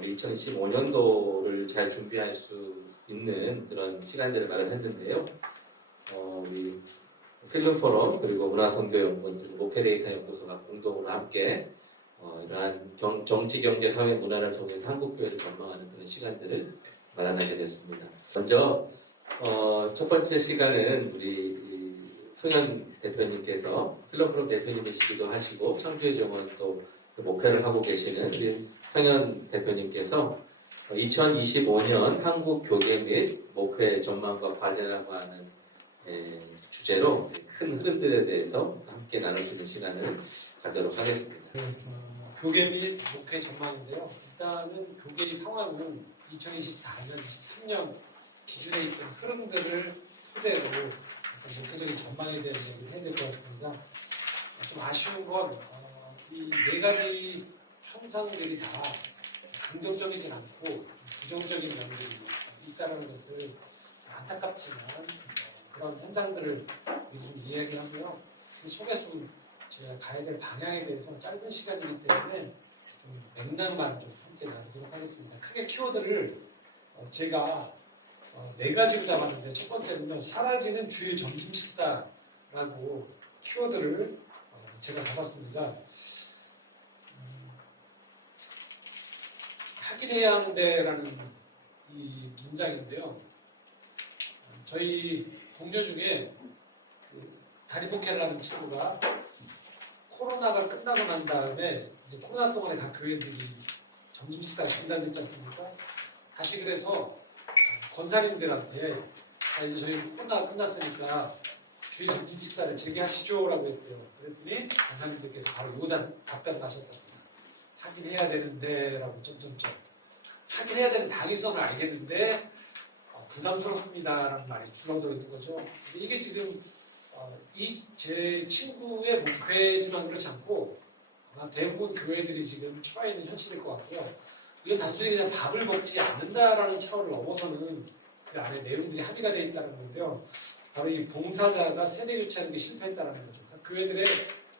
우리 2015년도를 잘 준비할 수 있는 그런 시간들을 마련했는데요. 우리 필름포럼 그리고 문화선교연구원 그리고 목회데이터 연구소가 공동으로 함께 이러한 정치, 경제, 사회, 문화를 통해서 한국교회를 전망하는 그런 시간들을 마련하게 됐습니다. 먼저 첫 번째 시간은 우리 성현 대표님께서 필름포럼 대표님이시기도 하시고 청주의 정원 또 목회를 하고 계시는 우리 성현 대표님께서 2025년 한국 교계 및 목회 전망과 과제라고 하는 주제로 큰 흐름들에 대해서 함께 나눌 수 있는 시간을 갖도록 하겠습니다. 교계 및 목회 전망인데요. 일단은 교계의 상황은 2024년, 23년 기준에 있던 흐름들을 토대로 목회적인 전망에 대한 얘기를 해야 될 것 같습니다. 좀 아쉬운 건 이 네 가지 현상들이 다 긍정적이진 않고 부정적인 면들이 있다는 것을 안타깝지만 그런 현상들을 좀 이야기하고요. 그 속에서 저희가 가야 될 방향에 대해서 짧은 시간이기 때문에 좀 맥락만 좀 함께 나누도록 하겠습니다. 크게 키워드를 제가 네 가지로 잡았는데 첫 번째는요. 사라지는 주요 점심 식사라고 키워드를 제가 잡았습니다. 하긴 해야 하는데라는 이 문장인데요. 저희 동료 중에 다리목회를 하는 친구가 코로나가 끝나고 난 다음에 이제 코로나 동안에 다 교회들이 점심 식사가 중단됐지 않습니까? 다시 그래서 권사님들한테 이제 저희 코로나가 끝났으니까 교회 점심 식사를 재개하시죠라고 했대요. 그랬더니 권사님들께서 바로 요단 답변을 하셨답니다. 하긴 해야 되는데 라고 점점점 하긴 해야 되는 당위성을 알겠는데 부담스럽습니다라는 말이 줄어들어 있는 거죠. 이게 지금 제 친구의 목회지만 그렇지 않고 대부분 교회들이 지금 처해 있는 현실일 것 같고요. 이건 단순히 그냥 밥을 먹지 않는다라는 차원을 넘어서는 그 안에 내용들이 합의가 되어 있다는 건데요. 바로 이 봉사자가 세대 교체하는 게 실패했다는 거죠. 교회들의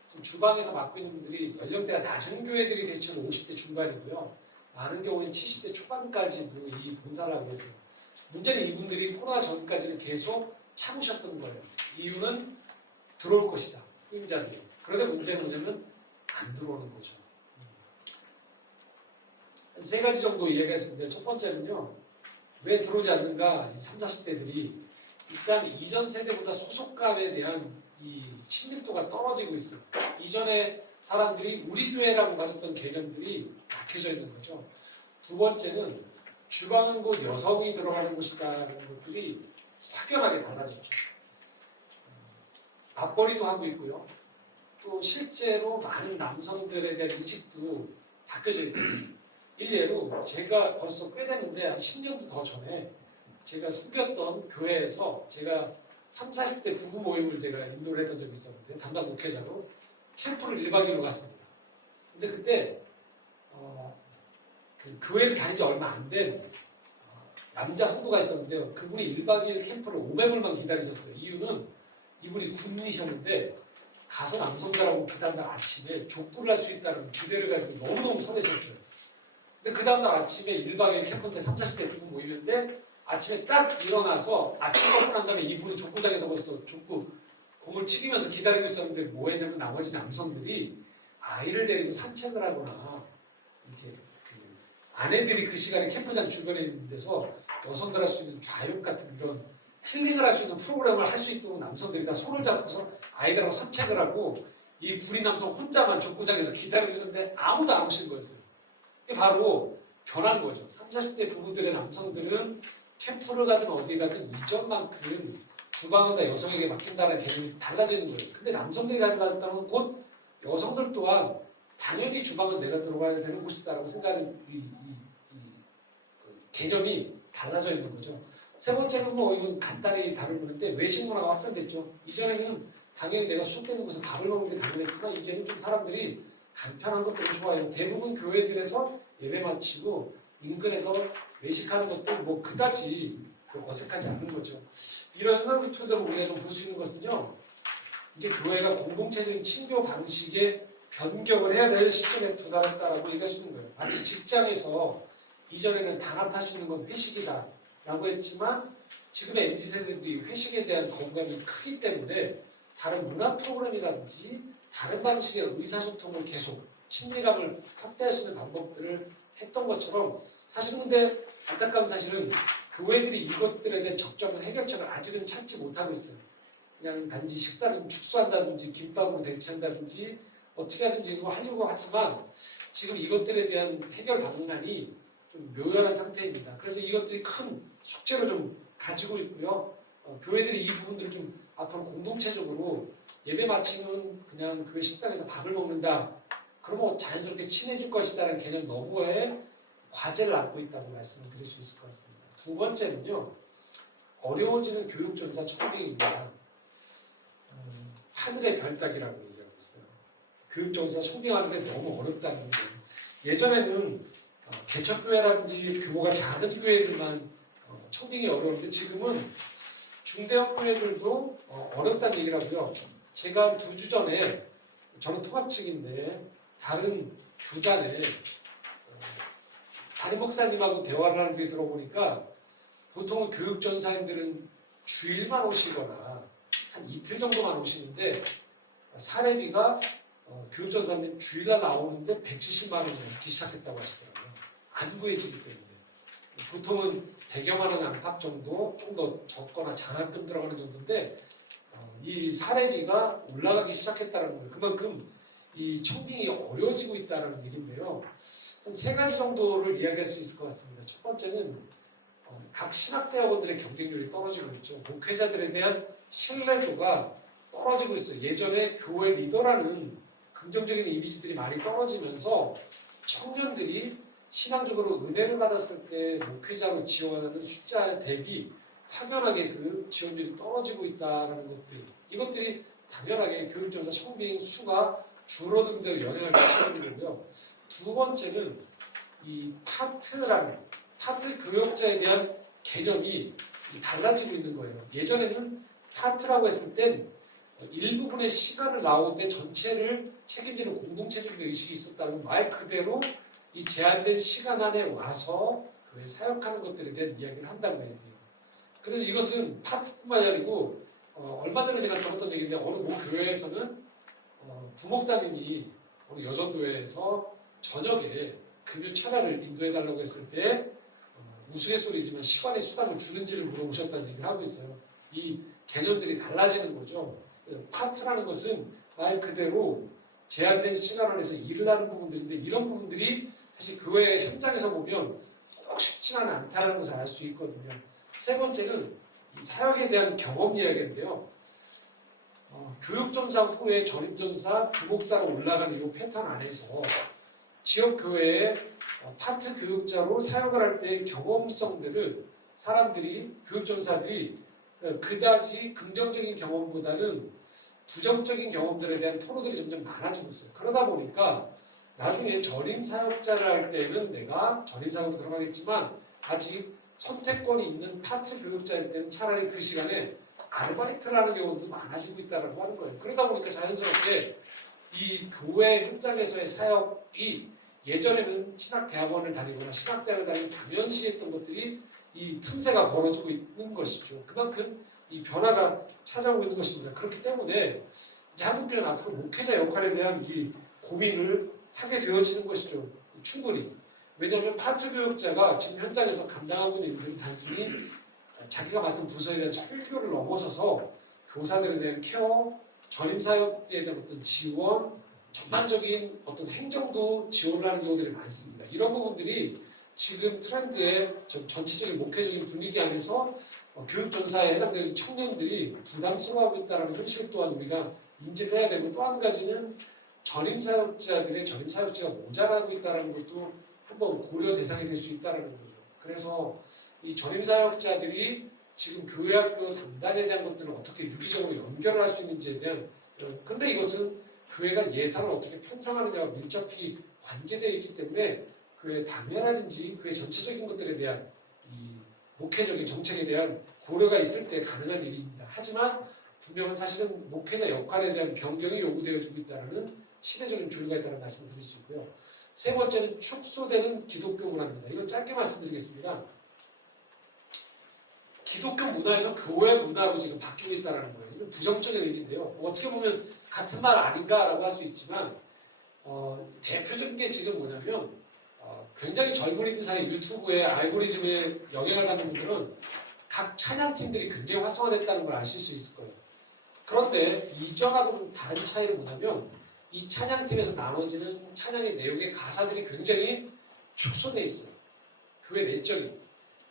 지금 주방에서 맡고 있는 분들이 연령대가 낮은 교회들이 대체로 50대 중반이고요. 많은 경우는 70대 초반까지도 이 봉사를 하고 있어요. 문제는 이분들이 코로나 전까지는 계속 참으셨던 거예요. 이유는 들어올 것이다. 후임자들이. 그런데 문제는 뭐냐면 안 들어오는 거죠. 세 가지 정도 이야기할 수 있는데 첫 번째는요. 왜 들어오지 않는가? 30, 40대들이 일단 이전 세대보다 소속감에 대한 이 친밀도가 떨어지고 있어요. 이전에 사람들이 우리 교회라고 가졌던 개념들이 약해져 있는 거죠. 두 번째는 주방은 곧 여성이 들어가는 곳이다라는 것들이 확연하게 달라졌죠. 맞벌이도 하고 있고요. 또 실제로 많은 남성들에 대한 인식도 바뀌어져 있고요. 일례로 제가 벌써 꽤 됐는데 한 10년도 더 전에 제가 섬겼던 교회에서 제가 30, 40대 부부 모임을 제가 인도를 했던 적이 있었는데 담당 목회자로 캠프를 1박 2일로 갔습니다. 근데 그때 그 교회를 다닌 지 얼마 안 된 남자 성도가 있었는데요. 그분이 1박 2일 캠프를 500불만 기다리셨어요. 이유는 이분이 군인이셨는데 가서 남성들하고 그 다음날 아침에 족구를 할 수 있다는 기대를 가지고 너무너무 설레셨어요. 근데 그 다음날 아침에 1박 2일 캠프인데 30, 40대 부부 모이는데 아침에 딱 일어나서 아침 먹고 난 다음에 이분이 족구장에서 벌써 족구 공을 치기면서 기다리고 있었는데 뭐 했냐면 나머지 남성들이 아이를 데리고 산책을 하거나 이렇게 아내들이 그 시간에 캠프장 주변에 있는 데서 여성들 할 수 있는 좌욕 같은 이런 힐링을 할 수 있는 프로그램을 할 수 있도록 남성들이 다 손을 잡고서 아이들하고 산책을 하고 이 불인 남성 혼자만 족구장에서 기다리고 있었는데 아무도 안 오신 거였어요. 이게 바로 변한 거죠. 30, 40대 부부들의 남성들은 캠프를 가든 어디 가든 이전만큼 주방은 다 여성에게 맡긴다는 개념이 달라지는 거예요. 근데 남성들이 가져갔다면 곧 여성들 또한 당연히 주방은 내가 들어가야 되는 곳이다라고 생각하는 그 개념이 달라져 있는 거죠. 세 번째는 뭐 이건 간단히 답을 보는데 외식 문화가 확산됐죠. 이전에는 당연히 내가 수속되는 곳에서 밥을 먹는 게 당연했지만 이제는 좀 사람들이 간편한 것들을 좋아해요. 대부분 교회들에서 예배 마치고 인근에서 외식하는 것도 뭐 그다지 어색하지 않는 거죠. 이런 현상을 토대로 우리가 좀 볼 수 있는 것은요. 이제 교회가 공동체적인 친교 방식에 변경을 해야 될 시점에 도달했다라고 얘기할 수 있는 거예요. 마치 직장에서 이전에는 단합할 수 있는 건 회식이다 라고 했지만 지금의 MZ세대들이 회식에 대한 거부감이 크기 때문에 다른 문화 프로그램이라든지 다른 방식의 의사소통을 계속 친밀감을 확대할 수 있는 방법들을 했던 것처럼 사실은 근데 안타까운 사실은 교회들이 이것들에 대한 적절한 해결책을 아직은 찾지 못하고 있어요. 그냥 단지 식사를 좀 축소한다든지 김밥으로 대체한다든지 어떻게 하든지 이거 하려고 하지만 지금 이것들에 대한 해결 방안이 좀 묘연한 상태입니다. 그래서 이것들이 큰 숙제로 좀 가지고 있고요. 교회들이 이 부분들을 좀 앞으로 공동체적으로 예배 마치면 그냥 교회 식당에서 밥을 먹는다. 그러면 자연스럽게 친해질 것이다라는 개념 너머에 과제를 안고 있다고 말씀을 드릴 수 있을 것 같습니다. 두 번째는요. 어려워지는 교육전사 청빙입니다. 하늘의 별 따기라고 얘기하고 있어요. 교육전사 청빙하는 게 너무 어렵다는 거예요. 예전에는 개척교회라든지 규모가 작은 교회들만 청빙이 어려운데 지금은 중대형 교회들도 어렵다는 얘기를 하고요. 제가 2주 전에 저는 통합측인데 다른 교단에 다른 목사님하고 대화를 하는 데 들어보니까 보통 교육전사님들은 주일만 오시거나 한 이틀 정도만 오시는데 사례비가 교육전사님 주일날 나오는데 170만 원이 넘기 시작했다고 하시더라고요. 안 구해지기 때문에. 보통은 100여만 원 안팎 정도, 좀 더 적거나 장학금 들어가는 정도인데 이 사례비가 올라가기 시작했다는 거예요. 그만큼 이 청빙이 어려워지고 있다는 얘기인데요. 한 3가지 정도를 이야기할 수 있을 것 같습니다. 첫 번째는 각 신학대학원들의 경쟁률이 떨어지고 있죠. 목회자들에 대한 신뢰도가 떨어지고 있어요. 예전에 교회 리더라는 긍정적인 이미지들이 많이 떨어지면서 청년들이 신앙적으로 은혜를 받았을 때 목회자로 지원하는 숫자 대비 확연하게 그 지원율이 떨어지고 있다는 것들. 이것들이 당연하게 교육전사 청빙 수가 줄어든 데 영향을 미치는 거고요. 두 번째는 이 파트 교역자에 대한 개념이 달라지고 있는 거예요. 예전에는 파트라고 했을 땐 일부분의 시간을 나오는데 전체를 책임지는 공동체적인 의식이 있었다면 말 그대로 이 제한된 시간 안에 와서 교회 사역하는 것들에 대한 이야기를 한다는 얘기예요. 그래서 이것은 파트뿐만이 아니고 얼마 전에 제가 들었던 얘기인데 어느 모 교회에서는 부목사님이 어느 여전교회에서 저녁에 금요 철야를 인도해달라고 했을 때 우스갯소리지만 시간의 수당을 주는지를 물어보셨다는 얘기를 하고 있어요. 이 개념들이 달라지는 거죠. 파트라는 것은 말 그대로 제한된 시간 안에서 일을 하는 부분들인데 이런 부분들이 사실 교회 현장에서 보면 꼭 쉽지는 않다는 것을 알 수 있거든요. 세 번째는 이 사역에 대한 경험 이야기인데요. 교육전사 후에 전임전사, 부목사로 올라가는 이 패턴 안에서 지역교회에 파트 교육자로 사역을 할 때의 경험성들을 사람들이, 교육전사들이 그다지 긍정적인 경험보다는 부정적인 경험들에 대한 토로들이 점점 많아지고 있어요. 그러다 보니까 나중에 전임 사역자를 할 때는 내가 전임 사역으로 들어가겠지만 아직 선택권이 있는 파트 교육자일 때는 차라리 그 시간에 아르바이트를 하는 경우도 많아지고 있다고 하는 거예요. 그러다 보니까 자연스럽게 이 교회 현장에서의 사역이 예전에는 신학대학원을 다니거나 신학대학을 다니고 당연시했던 것들이 이 틈새가 벌어지고 있는 것이죠. 그만큼 이 변화가 찾아오고 있는 것입니다. 그렇기 때문에 이제 한국교회는 앞으로 목회자 역할에 대한 이 고민을 하게 되어지는 것이죠. 충분히. 왜냐하면 파트 교육자가 지금 현장에서 감당하고 있는 일은 단순히 자기가 맡은 부서에 대한 설교를 넘어서서 교사들에 대한 케어, 전임사역에 대한 어떤 지원, 전반적인 어떤 행정도 지원을 하는 경우들이 많습니다. 이런 부분들이 지금 트렌드의 전체적인 목회적인 분위기 안에서 교육전사에 해당되는 청년들이 부담스러워하고 있다는 현실 또한 우리가 인지를 해야 되고 또 한 가지는 전임사역자들의 전임사역자가 모자라고 있다는 것도 한번 고려 대상이 될 수 있다는 거죠. 그래서 이 전임사역자들이 지금 교회학교 담당에 대한 것들을 어떻게 유기적으로 연결을 할 수 있는지에 대한 그런데 이것은 교회가 예산을 어떻게 편성하느냐와 밀접히 관계되어 있기 때문에 교회 당면이라든지 교회 전체적인 것들에 대한 이 목회적인 정책에 대한 고려가 있을 때 가능한 일입니다. 하지만 분명한 사실은 목회자 역할에 대한 변경이 요구되어지고 있다는 시대적인 조류가 있다는 말씀을 드릴 수 있고요. 세 번째는 축소되는 기독교 문화입니다. 이건 짧게 말씀드리겠습니다. 기독교 문화에서 교회 문화로 지금 바뀌고 있다는 거예요. 이건 부정적인 얘기인데요. 어떻게 보면 같은 말 아닌가라고 할 수 있지만 대표적인 게 지금 뭐냐면 굉장히 젊은이들 사이 유튜브에 알고리즘에 영향을 받는 분들은 각 찬양팀들이 굉장히 활성화됐다는 걸 아실 수 있을 거예요. 그런데 이전하고 좀 다른 차이는 뭐냐면 이 찬양팀에서 나눠지는 찬양의 내용의 가사들이 굉장히 축소되어 있어요. 교회 내적인.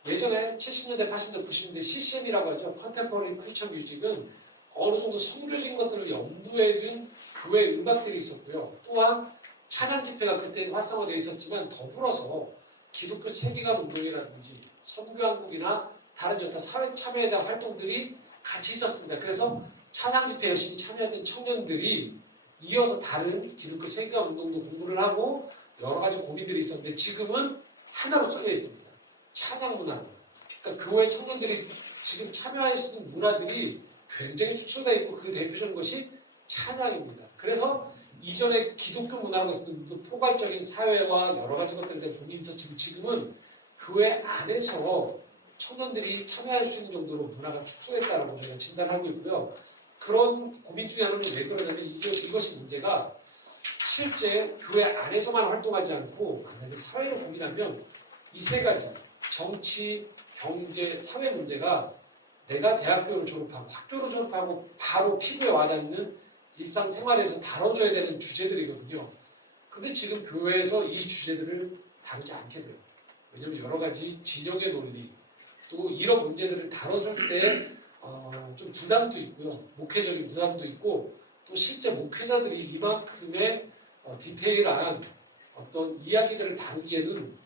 예전에 70년대, 80년대, 90년대 CCM이라고 하죠. 컨템포러리 크리스천 뮤직은 어느 정도 선교적인 것들을 염두에 둔 교회 음악들이 있었고요. 또한 찬양 집회가 그때 활성화되어 있었지만 더불어서 기독교 세계관 운동이라든지 선교한국이나 다른 여타 사회 참여에 대한 활동들이 같이 있었습니다. 그래서 찬양 집회 열심히 참여했던 청년들이 이어서 다른 기독교 세계관 운동도 공부를 하고 여러 가지 고민들이 있었는데 지금은 하나로 쏠려 있습니다. 찬양 문화. 그러니까 교회 청년들이 지금 참여할 수 있는 문화들이 굉장히 축소되어 있고 그 대표적인 것이 찬양입니다. 그래서 이전에 기독교 문화라고 했을 때 포괄적인 사회와 여러 가지 것들에 대한 고민이 있었지만 지금은 교회 안에서 청년들이 참여할 수 있는 정도로 문화가 축소했다라고 저희가 진단하고 있고요. 그런 고민 중에 하나는 왜 그러냐면 이것이 문제가 실제 교회 안에서만 활동하지 않고 만약에 사회를 고민하면 이 세 가지 정치, 경제, 사회 문제가 내가 대학교를 졸업하고 학교를 졸업하고 바로 피부에 와닿는 일상생활에서 다뤄줘야 되는 주제들이거든요. 근데 지금 교회에서 이 주제들을 다루지 않게 돼요. 왜냐하면 여러 가지 진영의 논리 또 이런 문제들을 다뤘을 때 좀 부담도 있고요. 목회적인 부담도 있고 또 실제 목회자들이 이만큼의 디테일한 어떤 이야기들을 다루기에는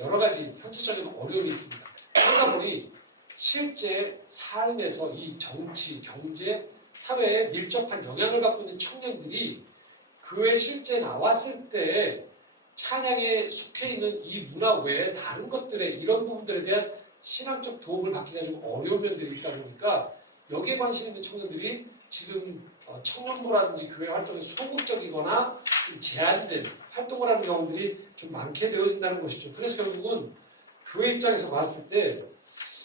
여러 가지 현실적인 어려움이 있습니다. 그러다 보니 실제 삶에서 이 정치, 경제, 사회에 밀접한 영향을 받고 있는 청년들이 교회에 실제 나왔을 때 찬양에 속해 있는 이 문화 외에 다른 것들에 이런 부분들에 대한 신앙적 도움을 받기가 좀 어려운 면들이 있다 보니까 여기에 관심 있는 청년들이 지금 청년부라든지 교회 활동에 소극적이거나 좀 제한된 활동을 하는 경우들이 좀 많게 되어진다는 것이죠. 그래서 결국은 교회 입장에서 봤을 때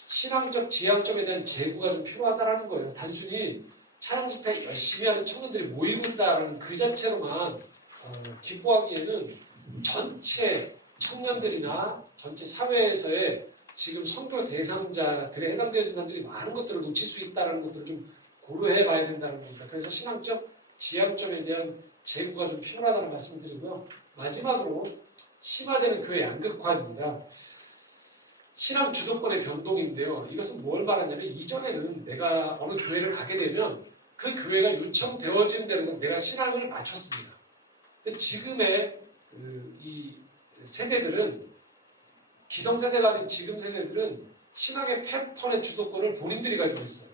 신앙적 지향점에 대한 제고가 좀 필요하다는 거예요. 단순히 찬양 집회 열심히 하는 청년들이 모이고 있다는 그 자체로만 기뻐하기에는 전체 청년들이나 전체 사회에서의 지금 선교 대상자들에 해당되어진 사람들이 많은 것들을 놓칠 수 있다는 것들을 좀 고려해 봐야 된다는 겁니다. 그래서 신앙적 지향점에 대한 제고가 좀 필요하다는 말씀을 드리고요. 마지막으로 심화되는 교회 양극화입니다. 신앙 주도권의 변동인데요. 이것은 뭘 말하냐면 이전에는 내가 어느 교회를 가게 되면 그 교회가 요청되어지는 대로 내가 신앙을 맞췄습니다. 근데 지금의 이 세대들은 기성세대가 아닌 지금 세대들은 신앙의 패턴의 주도권을 본인들이 가지고 있어요.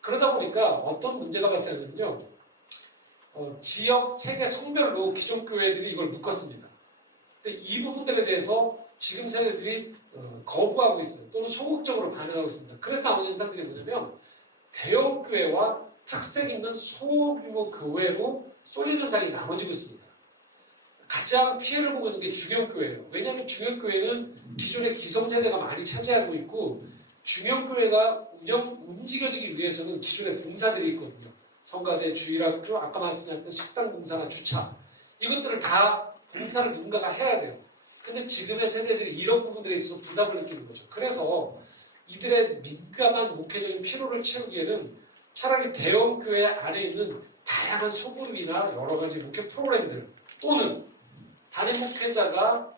그러다 보니까 어떤 문제가 발생하냐면요. 지역, 세대, 성별로 기존 교회들이 이걸 묶었습니다. 근데 이 부분들에 대해서 지금 세대들이 거부하고 있어요. 또는 소극적으로 반응하고 있습니다. 그래서 나오는 현상들이 뭐냐면 대형 교회와 특색 있는 소규모 교회로 쏠리는 현상이 나눠지고 있습니다. 가장 피해를 보고 있는 게 중형교회예요. 왜냐하면 중형교회는 기존의 기성세대가 많이 차지하고 있고 중형교회가 움직여지기 위해서는 기존의 봉사들이 있거든요. 성가대, 주일학교, 아까 말씀드렸던 식당 봉사나 주차 이것들을 다 봉사를 누군가가 해야 돼요. 근데 지금의 세대들이 이런 부분들에 있어서 부담을 느끼는 거죠. 그래서 이들의 민감한 목회적인 피로를 채우기에는 차라리 대형교회 안에 있는 다양한 소그룹이나 여러 가지 목회 프로그램들 또는 단임 목회자가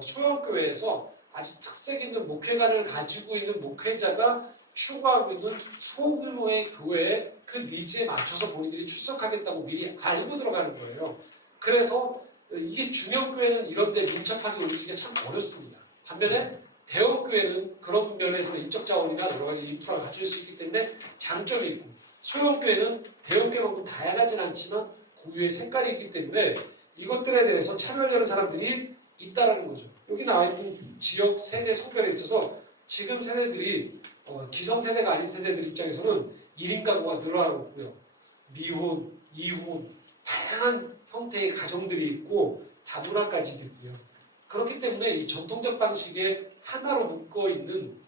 소형교회에서 아주 특색 있는 목회관을 가지고 있는 목회자가 추구하고 있는 소규모의 교회의 그 니즈에 맞춰서 본인들이 출석하겠다고 미리 알고 들어가는 거예요. 그래서 이게 중형교회는 이런 데 밀접하게 움직이기가 참 어렵습니다. 반면에 대형교회는 그런 면에서 인적 자원이나 여러 가지 인프라가 갖춰질 수 있기 때문에 장점이 있고 소형교회는 대형교회만큼 다양하진 않지만 고유의 색깔이 있기 때문에 이것들에 대해서 참여하려는 사람들이 있다는 거죠. 여기 나와 있는 지역, 세대, 성별에 있어서 지금 세대들이 기성세대가 아닌 세대들 입장에서는 1인 가구가 늘어나고 있고요. 미혼, 이혼, 다양한 형태의 가정들이 있고 다문화까지 있고요. 그렇기 때문에 이 전통적 방식에 하나로 묶어 있는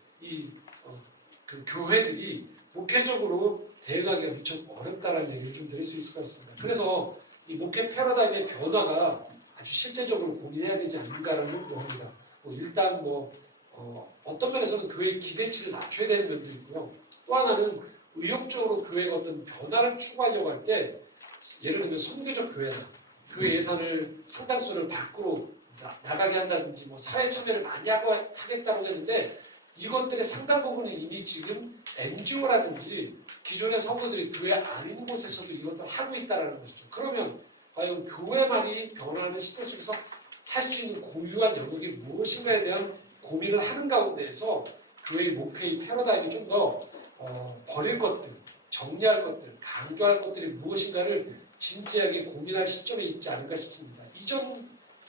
그 교회들이 목회적으로 대응하기가 무척 어렵다라는 얘기를 좀 드릴 수 있을 것 같습니다. 그래서 이 목회 패러다임의 변화가 아주 실제적으로 고민해야 되지 않을까라는 겁니다. 일단 어떤 면에서는 교회의 기대치를 낮춰야 되는 면도 있고요. 또 하나는 의욕적으로 교회가 어떤 변화를 추구하려고 할 때 예를 들면 선교적 교회나 교회 예산을 상당수를 밖으로 나가게 한다든지 사회 참여를 많이 하겠다고 했는데 이것들의 상당 부분은 이미 지금 NGO라든지 기존의 성도들이 교회 아닌 곳에서도 이것도 하고 있다는 것이죠. 그러면 과연 교회만이 변화하는 시대 속에서 할 수 있는 고유한 영역이 무엇인가에 대한 고민을 하는 가운데에서 교회의 목회의 패러다임이 좀 더 버릴 것들, 정리할 것들, 강조할 것들이 무엇인가를 진지하게 고민할 시점에 있지 않을까 싶습니다. 이전에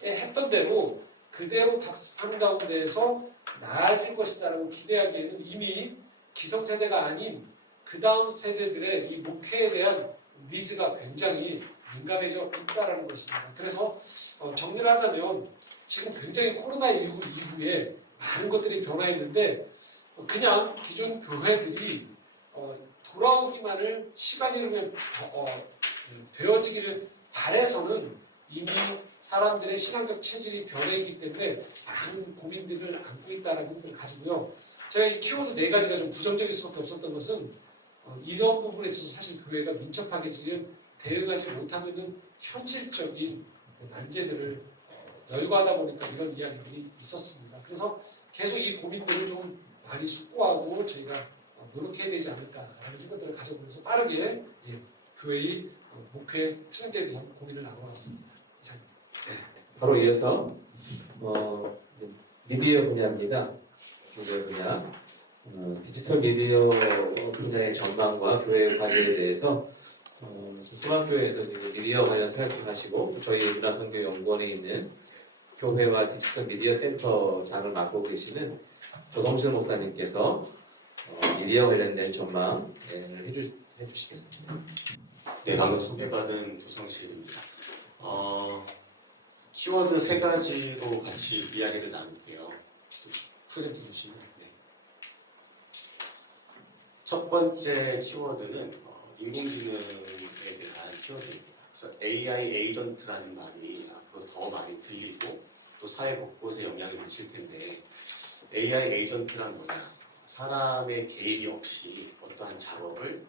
했던 대로 그대로 답습하는 가운데에서 나아질 것이다라고 기대하기에는 이미 기성세대가 아닌 그 다음 세대들의 이 목회에 대한 니즈가 굉장히 민감해져 있다라는 것입니다. 그래서 정리를 하자면 지금 굉장히 코로나19 이후에 많은 것들이 변화했는데 그냥 기존 교회들이 돌아오기만을 시간이 흐르면 되어지기를 바래서는 이미 사람들의 신앙적 체질이 변해있기 때문에 많은 고민들을 안고 있다는 걸 가지고요. 제가 이 키워드 4가지가 좀 부정적일 수밖에 없었던 것은 이런 부분에 있어서 사실 교회가 민첩하게 지금 대응하지 못하고 있는 현실적인 난제들을 열거하다 보니까 이런 이야기들이 있었습니다. 그래서 계속 이 고민들을 좀 많이 숙고하고 저희가 노력해야 되지 않을까라는 생각들을 가져보면서 빠르게 교회의 목회 트렌드에 대해서 고민을 나눠봤습니다. 이상입니다. 바로 이어서 미디어 분야입니다. 미디어 분야. 디지털 미디어 분야의 전망과 교회 과제에 대해서 수강교회에서 미디어 관련 사역을 하시고 저희 문화선교연구원에 있는 교회와 디지털 미디어 센터장을 맡고 계시는 조동실 목사님께서 미디어 관련된 전망을 해주시겠습니다. 네, 방금 소개받은 조성실입니다. 키워드 3가지로 같이 이야기를 나눌게요. 프레드 주시면. 네. 첫 번째 키워드는 인공지능에 대한 키워드입니다. 그래서 AI 에이전트라는 말이 앞으로 더 많이 들리고 또 사회 곳곳에 영향을 미칠 텐데 AI 에이전트란 뭐냐? 사람의 개입이 없이 어떠한 작업을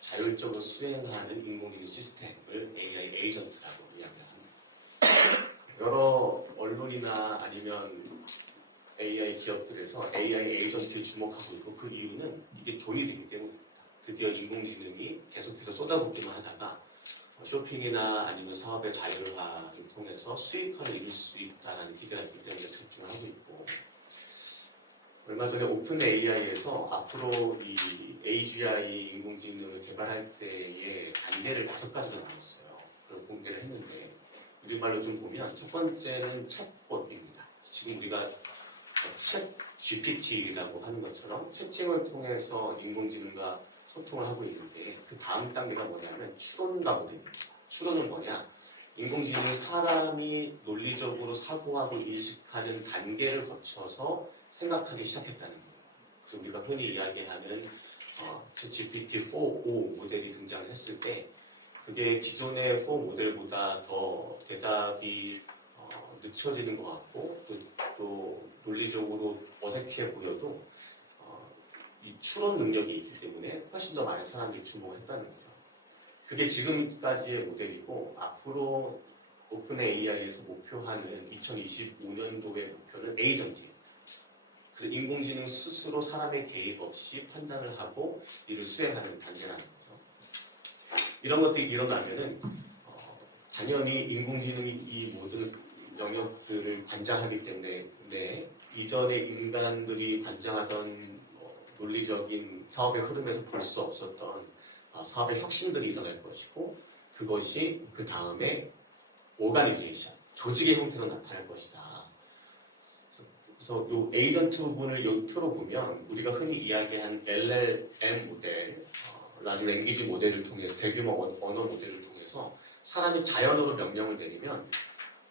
자율적으로 수행하는 인공지능 시스템을 AI 에이전트라고 이야기합니다. 여러 언론이나 아니면 AI 기업들에서 AI 에이전트에 주목하고 있고 그 이유는 이게 돈이 되기 때문입니다. 드디어 인공지능이 계속해서 쏟아붓기만 하다가 쇼핑이나 아니면 사업의 자율화를 통해서 수익화를 이룰 수 있다는 기대가 있기 때문에 집중을 하고 있고 얼마 전에 오픈 AI에서 앞으로 이 AGI 인공지능을 개발할 때의 단계를 5가지가 나왔어요. 그걸 공개를 했는데 우리말로 좀 보면 첫 번째는 챗봇입니다. 지금 우리가 챗 GPT라고 하는 것처럼 채팅을 통해서 인공지능과 소통을 하고 있는데 그 다음 단계가 뭐냐면 추론과 모델입니다. 추론은 뭐냐? 인공지능을 사람이 논리적으로 사고하고 인식하는 단계를 거쳐서 생각하기 시작했다는 거예요. 그래서 우리가 흔히 이야기하는 GPT-4o 모델이 등장을 했을 때 그게 기존의 4 모델보다 더 대답이 늦춰지는 것 같고 또 논리적으로 어색해 보여도 이 추론 능력이 있기 때문에 훨씬 더 많은 사람들이 주목을 했다는 거죠. 그게 지금까지의 모델이고 앞으로 오픈 AI에서 목표하는 2025년도의 목표는 에이전트예요. 그래서 인공지능 스스로 사람의 개입 없이 판단을 하고 이를 수행하는 단계라는 거죠. 이런 것들이 일어나면은 당연히 인공지능이 이 모든 영역들을 관장하기 때문에 이전에 인간들이 관장하던 논리적인 사업의 흐름에서 볼 수 없었던 사업의 혁신들이 일어날 것이고 그것이 그 다음에 오가니제이션, 조직의 형태로 나타날 것이다. 그래서 이 에이전트 부분을 이 표로 보면 우리가 흔히 이야기한 LLM 모델, 라지 랭귀지 모델을 통해서 대규모 언어 모델을 통해서 사람이 자연어로 명령을 내리면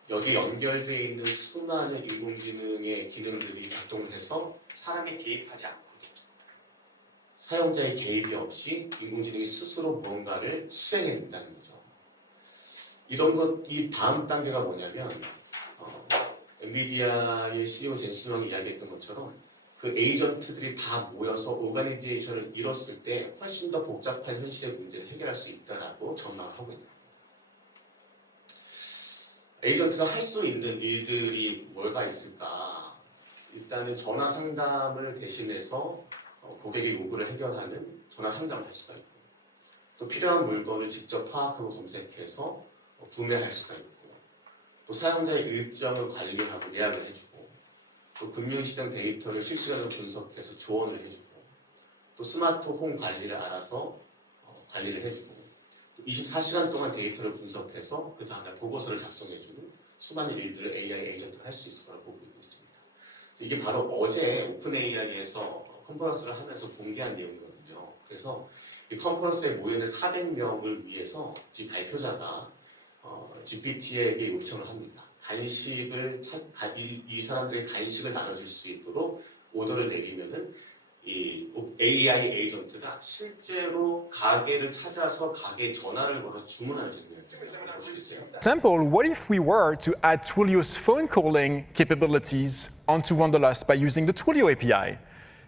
여기 연결되어 있는 수많은 인공지능의 기능들이 작동을 해서 사람이 개입하지 않고 사용자의 개입이 없이 인공지능이 스스로 무언가를 수행해낸다는 거죠. 이 다음 단계가 뭐냐면 엔비디아의 CEO 젠슨 왕이 이야기했던 것처럼 그 에이전트들이 다 모여서 오가니제이션을 이뤘을 때 훨씬 더 복잡한 현실의 문제를 해결할 수 있다라고 전망을 하고 있습니다. 에이전트가 할 수 있는 일들이 뭐가 있을까? 일단은 전화 상담을 대신해서 고객의 요구를 해결하는 전화 상담을 할 수가 있고, 또 필요한 물건을 직접 파악하고 검색해서 구매할 수가 있고, 또 사용자의 일정을 관리하고 예약을 해주고, 또 금융시장 데이터를 실시간으로 분석해서 조언을 해주고, 또 스마트홈 관리를 알아서 관리를 해주고, 24시간 동안 데이터를 분석해서 그 다음날 보고서를 작성해주는 수많은 일들을 AI 에이전트가 할 수 있을 거라고 보고 있습니다. 이게 바로 어제 오픈 AI에서 컨퍼런스를 하면서 공개한 내용이거든요. 그래서 이 컨퍼런스에 모여있는 400명을 위해서 이 발표자가 GPT에게 요청을 합니다. 이 사람들의 간식을 나눠줄 수 있도록 오더를 내리면은 이 AI 에이전트가 실제로 가게를 찾아서 가게에 전화를 걸어서 주문하는 장면을 보셨어요? Example, what if we were to add Twilio's phone calling capabilities onto Wanderlust by using the Twilio API?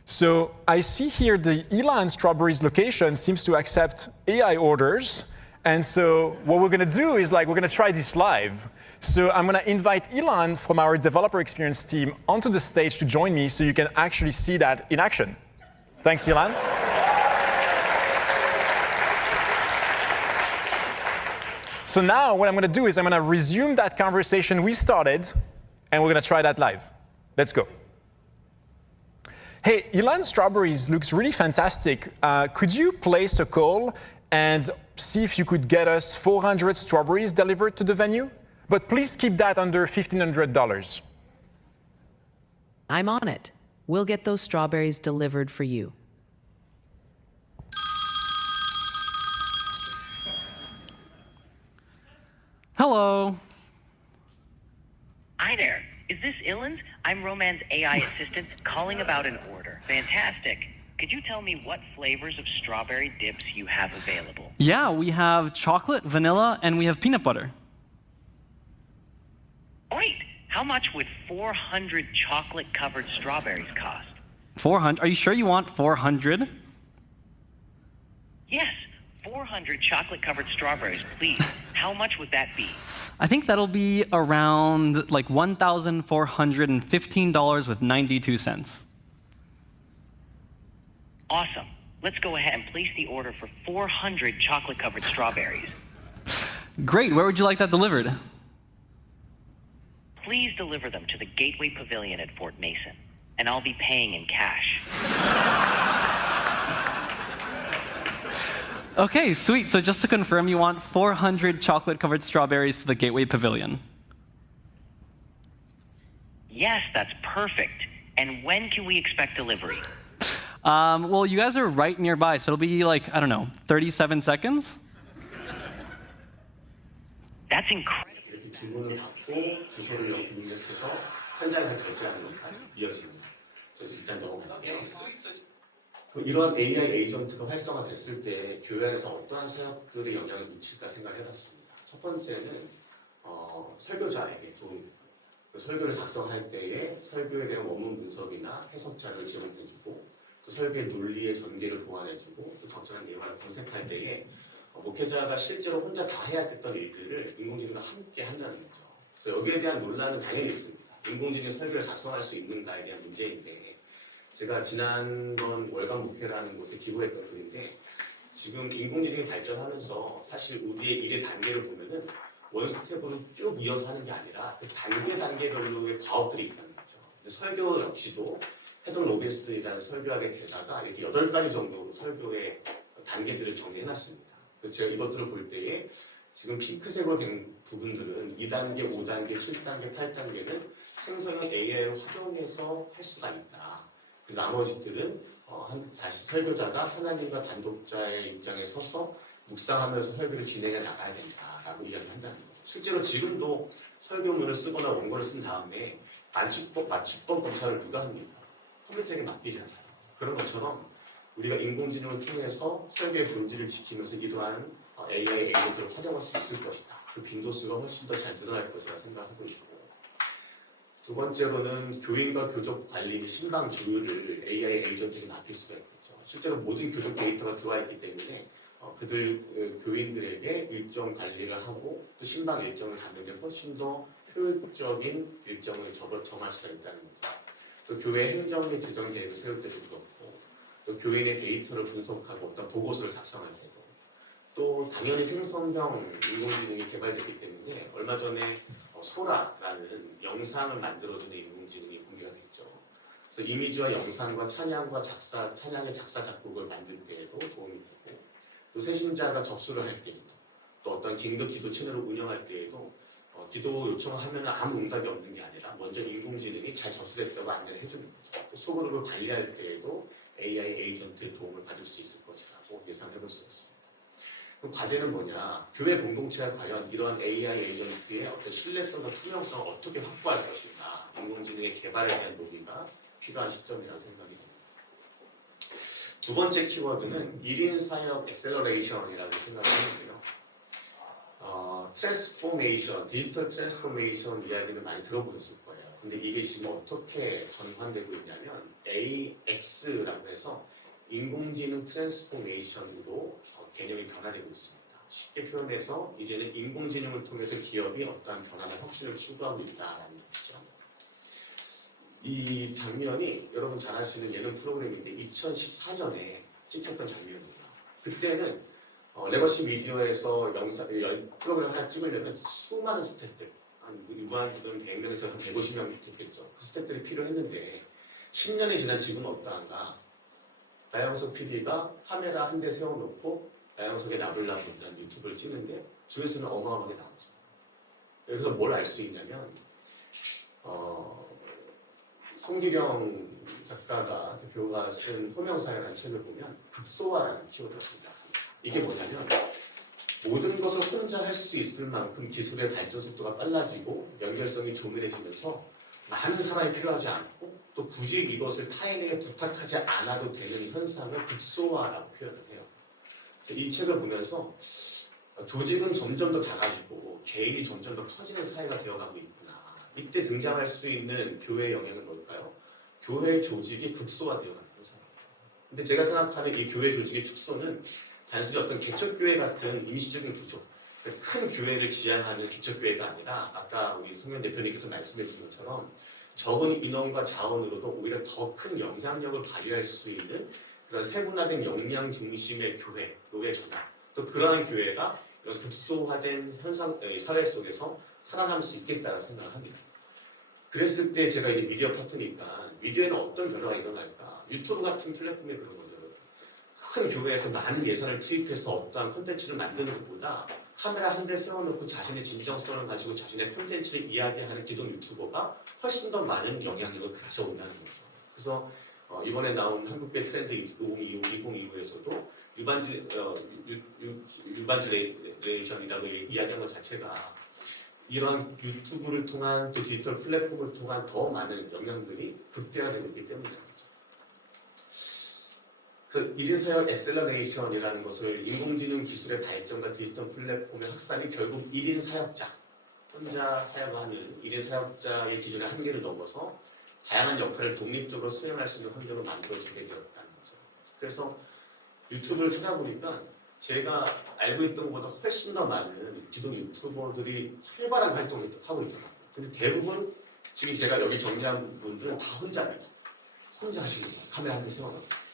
So I see here the Elan Strawberries location seems to accept AI orders. And so what we're going to do is we're going to try this live. So I'm going to invite Elan from our developer experience team onto the stage to join me so you can actually see that in action. Thanks, Elan. So now what I'm going to do is I'm going to resume that conversation we started, and we're going to try that live. Let's go. Hey, Elan Strawberries looks really fantastic. Could you place a call and see if you could get us 400 strawberries delivered to the venue? But please keep that under $1,500. I'm on it. We'll get those strawberries delivered for you. Hello. Hi there. Is this Illand? I'm Roman's AI assistant calling about an order. Fantastic. Could you tell me what flavors of strawberry dips you have available? Yeah, we have chocolate, vanilla, and we have peanut butter. Wait, how much would 400 chocolate-covered strawberries cost? 400? Are you sure you want 400? Yes, 400 chocolate-covered strawberries, please. How much would that be? I think that'll be around $1,415 with 92 cents. Awesome. Let's go ahead and place the order for 400 chocolate-covered strawberries. Great. Where would you like that delivered? Please deliver them to the Gateway Pavilion at Fort Mason, and I'll be paying in cash. Okay, sweet. So just to confirm, you want 400 chocolate-covered strawberries to the Gateway Pavilion. Yes, that's perfect. And when can we expect delivery? Well, you guys are right nearby, so it'll be 37 seconds? That's incredible. 이렇게 주문을 받고 주소를 입력해서 현장에 결제하는 것까지 이어집니다. 그래서 일단 넘어갈게요. 이러한 AI 에이전트가 활성화됐을 때 교회 안에서 어떠한 사역들의 영향을 미칠까 생각을 해봤습니다. 첫 번째는 설교자에게 도움입니다. 설교를 작성할 때에 설교에 대한 원문 분석이나 해석 자료를 제공해주고 또 설교의 논리의 전개를 보완해주고 또 적절한 내용을 분석할 때에 목회자가 실제로 혼자 다 해야 했던 일들을 인공지능과 함께 한다는 거죠. 그래서 여기에 대한 논란은 당연히 있습니다. 인공지능이 설교를 작성할 수 있는가에 대한 문제인데 제가 지난번 월간 목회라는 곳에 기부했던 분인데 지금 인공지능이 발전하면서 사실 우리의 일의 단계를 보면은 원스텝으로 쭉 이어서 하는 게 아니라 그 단계별로의 과업들이 있다는 거죠. 설교 역시도 헤더 로게스트라는 설교학의 대사가 이렇게 8가지 정도 설교의 단계들을 정리해놨습니다. 제가 이것들을 볼 때에 지금 핑크색으로 된 부분들은 2단계, 5단계, 7단계, 8단계는 생성형 AI를 활용해서 할 수가 있다. 나머지들은 다시 설교자가 하나님과 단독자의 입장에 서서 묵상하면서 설교를 진행해 나가야 된다라고 이야기를 한다는 거죠. 실제로 지금도 설교문을 쓰거나 원고를 쓴 다음에 맞춤법 검사를 누가 합니까? 컴퓨터에게 맡기잖아요. 그런 것처럼 우리가 인공지능을 통해서 설교의 본질을 지키면서 이러한 AI 에이전트를 활용할 수 있을 것이다. 그 빈도수가 훨씬 더 잘 늘어날 것이라 생각하고 있고, 두 번째로는 교인과 교족 관리, 신방 조율을 AI 에이전트에게 맡길 수가 있겠죠. 실제로 모든 교족 데이터가 들어와 있기 때문에 교인들에게 일정 관리를 하고 또 신방 일정을 잡는 게 훨씬 더 효율적인 일정을 정할 수가 있다는 거죠. 또 교회 행정의 재정 계획을 세울 때도 그렇고, 또 교인의 데이터를 분석하고 어떤 보고서를 작성할 때도, 또 당연히 생성형 인공지능이 개발됐기 때문에 얼마 전에 소라라는 영상을 만들어주는 인공지능이 공개가 됐죠. 그래서 이미지와 영상과 찬양의 작사 작곡을 만들 때에도 도움이 되고, 또 새신자가 접수를 할 때에도, 또 어떤 긴급 기도 채널을 운영할 때에도 기도 요청을 하면 아무 응답이 없는 게 아니라 먼저 인공지능이 잘 접수됐다고 안내를 해주는 거죠. 소그룹을 관리할 때에도 AI 에이전트의 도움을 받을 수 있을 것이라고 예상해볼 수 있습니다. 그 과제는 뭐냐? 교회 공동체가 과연 이러한 AI 에이전트의 어떤 신뢰성과 투명성을 어떻게 확보할 것인가? 인공지능의 개발에 대한 논의가 필요한 시점이라는 생각이 듭니다. 두 번째 키워드는 1인 사역 엑셀러레이션이라고 생각을 하는데요. 트랜스포메이션, 디지털 트랜스포메이션 이야기는 많이 들어보셨을 거예요. 근데 이게 지금 어떻게 전환되고 있냐면 AX라고 해서 인공지능 트랜스포메이션으로 개념이 변화되고 있습니다. 쉽게 표현해서 이제는 인공지능을 통해서 기업이 어떠한 변화나 혁신을 추구하고 있다는 얘기죠. 이 장면이 여러분 잘 아시는 예능 프로그램인데 2014년에 찍혔던 장면이에요. 그때는 레거시 미디어에서 프로그램 하나 찍으려면 수많은 스태프들, 무한도전 100명에서 한 150명 됐겠죠. 그 스태프들이 필요했는데 10년이 지난 지금 어떠한가? 나영석 PD가 카메라 한 대 세워놓고 나영석의 나불나불이라는 유튜브를 찍는데 조회수는 어마어마하게 나오죠. 여기서 뭘 알 수 있냐면 송기령 작가가 대표가 쓴 호명사회라는 책을 보면 극소화라는 키워드가 생깁니다. 이게 뭐냐면 모든 것을 혼자 할 수 있을 만큼 기술의 발전 속도가 빨라지고 연결성이 조밀해지면서 많은 사람이 필요하지 않고 또 굳이 이것을 타인에게 부탁하지 않아도 되는 현상을 극소화라고 표현을 해요. 이 책을 보면서 조직은 점점 더 작아지고 개인이 점점 더 커지는 사회가 되어가고 있구나. 이때 등장할 수 있는 교회의 영향은 뭘까요? 교회 조직이 극소화되어가는 현상입니다. 근데 제가 생각하는 이 교회 조직의 축소는 단순히 어떤 개척교회 같은 임시적인 구조, 큰 교회를 지향하는 개척교회가 아니라 아까 우리 송현 대표님께서 말씀해 주신 것처럼 적은 인원과 자원으로도 오히려 더 큰 영향력을 발휘할 수 있는 그런 세분화된 역량 중심의 교회 전환, 또 그러한 교회가 극소화된 사회 속에서 살아남을 수 있겠다는 생각을 합니다. 그랬을 때 제가 이제 미디어 파트니까 미디어에는 어떤 변화가 일어날까? 유튜브 같은 플랫폼에 그런 거죠. 큰 교회에서 많은 예산을 투입해서 어떠한 콘텐츠를 만드는 것보다 카메라 한 대 세워놓고 자신의 진정성을 가지고 자신의 콘텐츠를 이야기하는 기존 유튜버가 훨씬 더 많은 영향력을 가져온다는 거죠. 그래서 이번에 나온 한국계 트렌드 2025에서도 유반질레이션이라고 이야기한 것 자체가 이런 유튜브를 통한 또 디지털 플랫폼을 통한 더 많은 영향들이 극대화되고 있기 때문입니다. 그 1인 사역 엑셀러레이션이라는 것을 인공지능 기술의 발전과 디지털 플랫폼의 확산이 결국 1인 사역자, 혼자 사역하는 1인 사역자의 기준의 한계를 넘어서 다양한 역할을 독립적으로 수행할 수 있는 환경을 만들어주게 되었다는 거죠. 그래서 유튜브를 찾아보니까 제가 알고 있던 것보다 훨씬 더 많은 기존 유튜버들이 활발한 활동을 하고 있더라고요. 근데 대부분 지금 제가 여기 정리한 분들은 다 혼자입니다. 혼자 하시는 거예요. 카메라 한 대 세워놓고.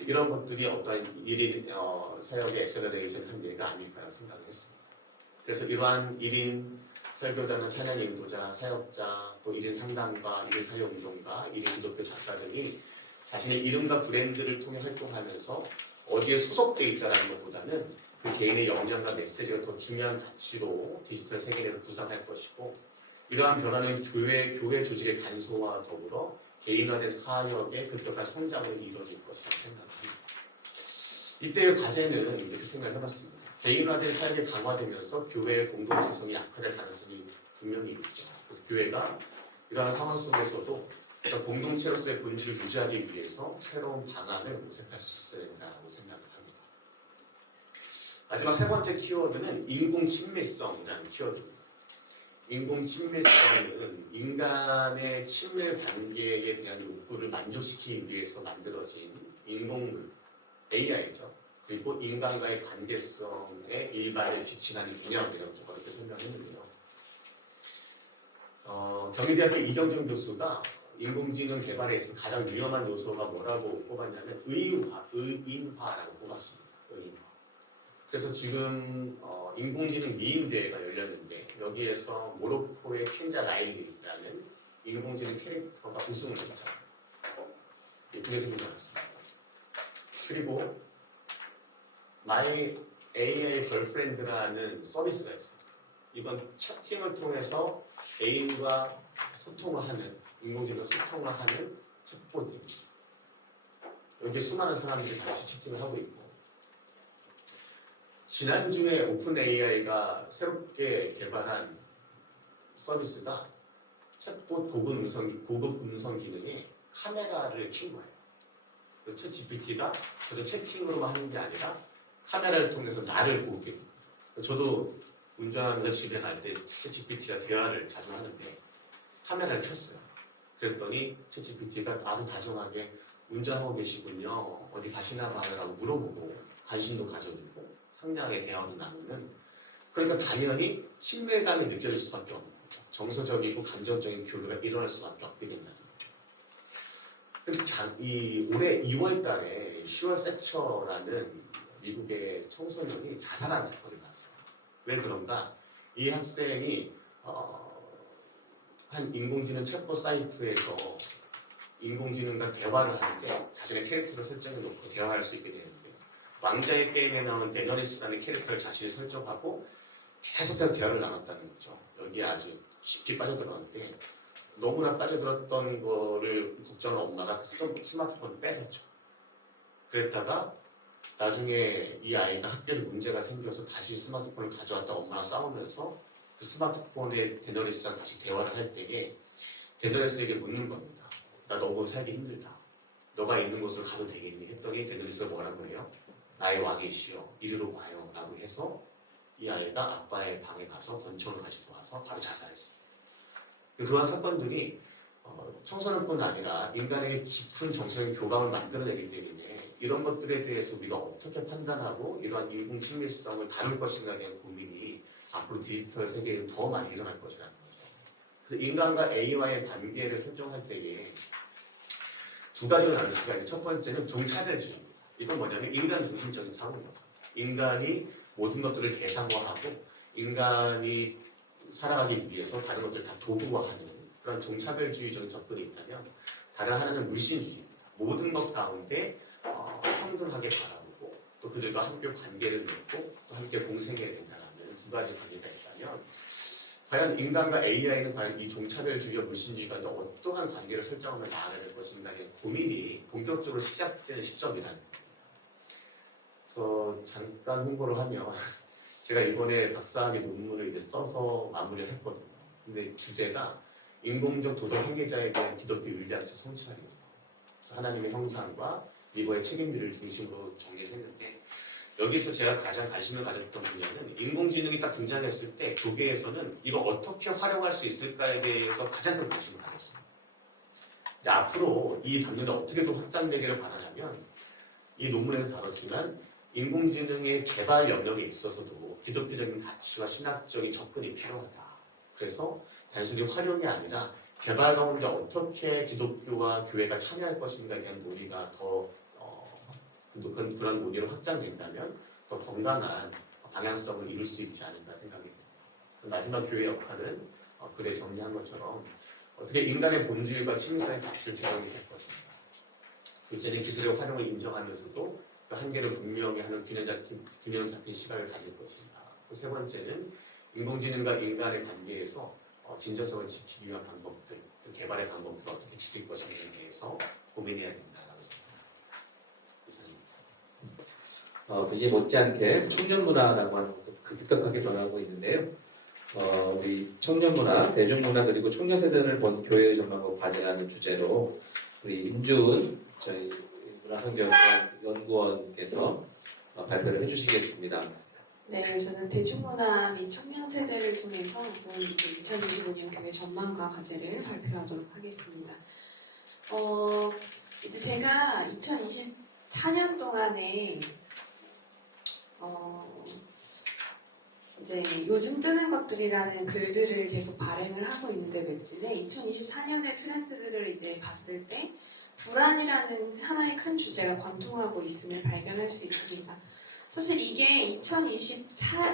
이런 것들이 어떠한 1인 사역의 엑셀러레이션 한계가 아닐까라는 생각을 했습니다. 그래서 이러한 1인 설교자나 찬양 인도자, 사역자, 또 1인 상담가, 1인 사역운동가, 1인 기독교 작가들이 자신의 이름과 브랜드를 통해 활동하면서 어디에 소속되어 있다는 것보다는 그 개인의 역량과 메시지가 더 중요한 가치로 디지털 세계 내를 구상할 것이고, 이러한 변화는 교회 조직의 간소화와 더불어 개인화된 사역의 급격한 성장으로 이루어질 것이라고 생각합니다. 이때의 과제는 이렇게 생각을 해봤습니다. 개인화된 삶이 강화되면서 교회의 공동체성이 약화될 가능성이 분명히 있죠. 그래서 교회가 이러한 상황 속에서도 그러니까 공동체로서의 본질을 유지하기 위해서 새로운 방안을 모색할 수 있어야 된다고 생각을 합니다. 마지막 세 번째 키워드는 인공친밀성이라는 키워드입니다. 인공친밀성은 인간의 친밀 관계에 대한 욕구를 만족시키기 위해서 만들어진 인공물, AI죠. 그리고 인간과의 관계성의 일반을 지칭하는 개념이라고 저렇게 설명했는데요. 경희대학교 이경준 교수가 인공지능 개발에 있어서 가장 위험한 요소가 뭐라고 꼽았냐면 의인화라고 꼽았습니다. 의인화. 그래서 지금 인공지능 미임 대회가 열렸는데 여기에서 모로코의 켄자 라일리라는 인공지능 캐릭터가 우승을 했죠. 예쁘게 생기지 않았습니다. 그리고 My AI 걸프렌드라는 서비스가 있습니다. 이건 채팅을 통해서 애인과 소통을 하는, 인공지능과 소통을 하는 챗봇입니다. 여기 수많은 사람들이 같이 채팅을 하고 있고, 지난주에 오픈 AI가 새롭게 개발한 서비스가 챗봇 고급 음성 기능에 카메라를 킨 거예요. 챗 GPT가 그래서 채팅으로만 하는 게 아니라 카메라를 통해서 나를 보게 됩니다. 저도 운전하면서 집에 갈 때 챗 GPT와 대화를 자주 하는데 카메라를 켰어요. 그랬더니 챗 GPT가 아주 다정하게 운전하고 계시군요. 어디 가시나 봐요라고 물어보고 관심도 가져주고 상냥하게 대화도 나누는, 그러니까 당연히 친밀감이 느껴질 수밖에 없는 거죠. 정서적이고 감정적인 교류가 일어날 수밖에 없게 된다는 거죠. 근데 올해 2월 달에 슈얼 세처라는 미국의 청소년이 자살한 사건이 났어요. 왜 그런가? 이 학생이 한 인공지능 챗봇 사이트에서 인공지능과 대화를 하는데 자신의 캐릭터를 설정해 놓고 대화할 수 있게 되는데, 왕자의 게임에 나오는 데너리스라는 캐릭터를 자신이 설정하고 계속해서 대화를 나눴다는 거죠. 여기에 아주 깊이 빠져들었는데 너무나 빠져들었던 거를 걱정한 엄마가 스마트폰을 뺏었죠. 그랬다가 나중에 이 아이가 학교에서 문제가 생겨서 다시 스마트폰을 가져왔다 엄마가 싸우면서 그 스마트폰에 데너리스랑 다시 대화를 할 때에 데너리스에게 묻는 겁니다. 나 너무 살기 힘들다. 너가 있는 곳으로 가도 되겠니? 했더니 데너리스가 뭐라고 해요? 나의 왕이시여 이리로 와요 라고 해서 이 아이가 아빠의 방에 가서 권총을 가지고 와서 바로 자살했습니다. 그러한 사건들이 청소년뿐 아니라 인간에게 깊은 정서적인 교감을 만들어내기 때문에 이런 것들에 대해서 우리가 어떻게 판단하고 이러한 인공친밀성을 다룰 것인가에 대한 고민이 앞으로 디지털 세계에 더 많이 일어날 것이라는 거죠. 그래서 인간과 AI와의 관계를 설정할 때에 두 가지로 나눌 수가 있는데, 첫 번째는 종차별주의입니다. 이건 뭐냐면 인간 중심적인 사고입니다. 인간이 모든 것들을 대상화하고 인간이 살아가기 위해서 다른 것들을 다 도구화하는 그런 종차별주의적인 접근이 있다면, 다른 하나는 물신주의입니다. 모든 것 가운데 평등하게 바라보고 또 그들과 함께 관계를 맺고 또 함께 공생해야 된다는 두 가지 관계가 있다면, 과연 인간과 AI는 과연 이 종차별주의와 물신주의가 어떠한 관계를 설정하며 나아가야 될 것인가에 고민이 본격적으로 시작되는 시점이라는 겁니다. 그래서 잠깐 홍보를 하면 제가 이번에 박사학위 논문을 이제 써서 마무리를 했거든요. 근데 주제가 인공적 도덕 행위자에 대한 기독교 윤리학적 성찰입니다. 그래서 하나님의 형상과 이거의 책임들을 중심으로 정리를 했는데, 여기서 제가 가장 관심을 가졌던 분야는 인공지능이 딱 등장했을 때 교계에서는 이거 어떻게 활용할 수 있을까에 대해서 가장 큰 관심을 가졌습니다. 이제 앞으로 이 담론이 어떻게 또 확장되기를 바라냐면, 이 논문에서 다뤘지만 인공지능의 개발 영역에 있어서도 기독교적인 가치와 신학적인 접근이 필요하다. 그래서 단순히 활용이 아니라 개발 가운데 어떻게 기독교와 교회가 참여할 것인가에 대한 논의가 더 그런 논의로 확장된다면 더 건강한 방향성을 이룰 수 있지 않을까 생각이 됩니다. 마지막 교회의 역할은 글에 정리한 것처럼 어떻게 인간의 본질과 친밀성의 가치를 제공이 될 것인가. 둘째는 기술의 활용을 인정하면서도 그 한계를 분명히 하는 균형 잡힌 시각을 가질 것인가. 세 번째는 인공지능과 인간의 관계에서 진정성을 지키기 위한 방법들, 그 개발의 방법들을 어떻게 지킬 것인가에 대해서 고민해야 된다고 생각합니다. 이상입니다. 굉장히 못지않게 청년 문화라고 하는 것도 급격하게 변하고 있는데요. 우리 청년 문화, 대중문화 그리고 청년 세대를 본 교회의 전망과 과제라는 주제로 우리 임주은 저희 문화선교연구원께서 발표를 해주시겠습니다. 네, 저는 대중문화 및 청년 세대를 통해서 본 2025년 교회 전망과 과제를 발표하도록 하겠습니다. 이제 제가 2024년 동안에 이제 요즘 뜨는 것들이라는 글들을 계속 발행을 하고 있는데 웹진에 2024년의 트렌드들을 이제 봤을 때 불안이라는 하나의 큰 주제가 관통하고 있음을 발견할 수 있습니다. 사실 이게 2024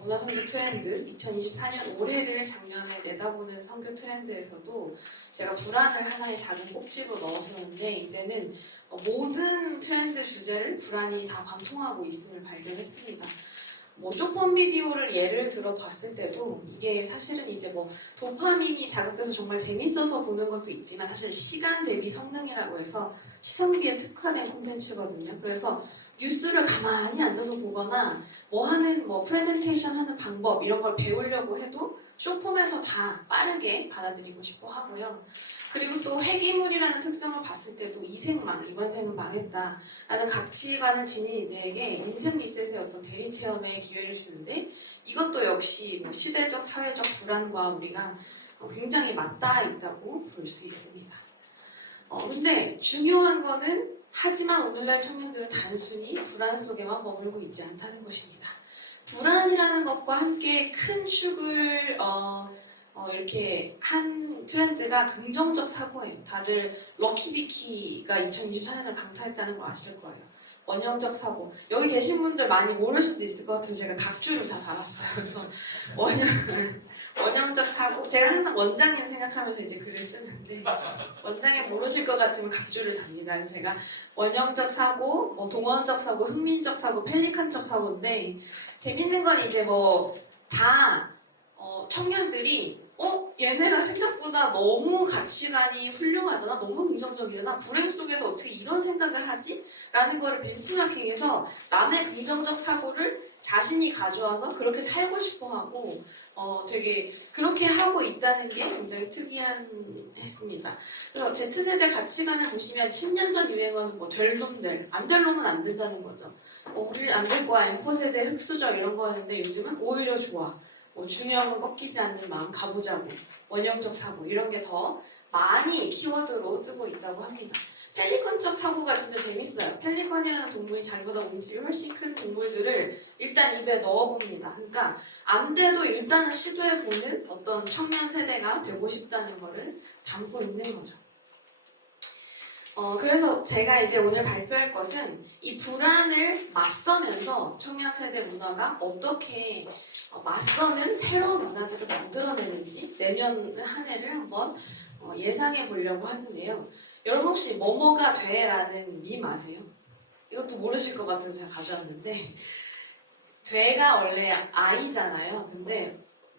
문화선교 트렌드, 2024년 올해를 작년에 내다보는 선교 트렌드에서도 제가 불안을 하나의 작은 꼭지로 넣어주는데 이제는 모든 트렌드 주제를 불안이 다 관통하고 있음을 발견했습니다. 쇼폼 비디오를 예를 들어 봤을 때도 이게 사실은 이제 도파민이 자극돼서 정말 재밌어서 보는 것도 있지만 사실 시간 대비 성능이라고 해서 시성비에 특화된 콘텐츠거든요. 그래서 뉴스를 가만히 앉아서 보거나 프레젠테이션 하는 방법 이런 걸 배우려고 해도 쇼폼에서 다 빠르게 받아들이고 싶어 하고요. 그리고 또 회기물이라는 특성을 봤을 때도 이번 생은 망했다 라는 가치관을 지닌 이들에게 인생 리셋의 어떤 대리 체험의 기회를 주는데 이것도 역시 시대적 사회적 불안과 우리가 굉장히 맞닿아 있다고 볼 수 있습니다. 근데 중요한 거는 하지만 오늘날 청년들은 단순히 불안 속에만 머물고 있지 않다는 것입니다. 불안이라는 것과 함께 큰 축을 이렇게 한 트렌드가 긍정적 사고예요. 다들 럭키비키가 2024년을 강타했다는 거 아실 거예요. 원형적 사고. 여기 계신 분들 많이 모를 수도 있을 것 같아서 제가 각주를 다 달았어요. 그래서 원형적 사고. 제가 항상 원장님 생각하면서 이제 글을 쓰는데 원장님 모르실 것 같으면 각주를 답니다. 제가 원형적 사고, 동원적 사고, 흥민적 사고, 펠리칸적 사고인데 재밌는 건 이제 다 청년들이 얘네가 생각보다 너무 가치관이 훌륭하잖아, 너무 긍정적이잖아, 불행 속에서 어떻게 이런 생각을 하지? 라는 거를 벤치마킹해서 남의 긍정적 사고를 자신이 가져와서 그렇게 살고 싶어하고 되게 그렇게 하고 있다는 게 굉장히 특이했습니다. 그래서 Z세대 가치관을 보시면 10년 전 유행어는 될 놈들, 안 될 놈은 안 된다는 거죠. 우리 안 될 거야, M4세대 흑수저 이런 거였는데 요즘은 오히려 좋아. 중요한 건 꺾이지 않는 마음, 가보자고, 원형적 사고 이런 게 더 많이 키워드로 뜨고 있다고 합니다. 펠리컨적 사고가 진짜 재밌어요. 펠리컨이라는 동물이 자기보다 몸집이 훨씬 큰 동물들을 일단 입에 넣어봅니다. 그러니까 안 돼도 일단은 시도해보는 어떤 청년 세대가 되고 싶다는 거를 담고 있는 거죠. 그래서 제가 이제 오늘 발표할 것은 이 불안을 맞서면서 청년 세대 문화가 어떻게 맞서는 새로운 문화들을 만들어내는지 내년 한 해를 한번 예상해 보려고 하는데요. 여러분 혹시 뭐뭐가 돼라는 밈 아세요? 이것도 모르실 것 같아서 제가 가져왔는데 돼가 원래 아이잖아요. 근데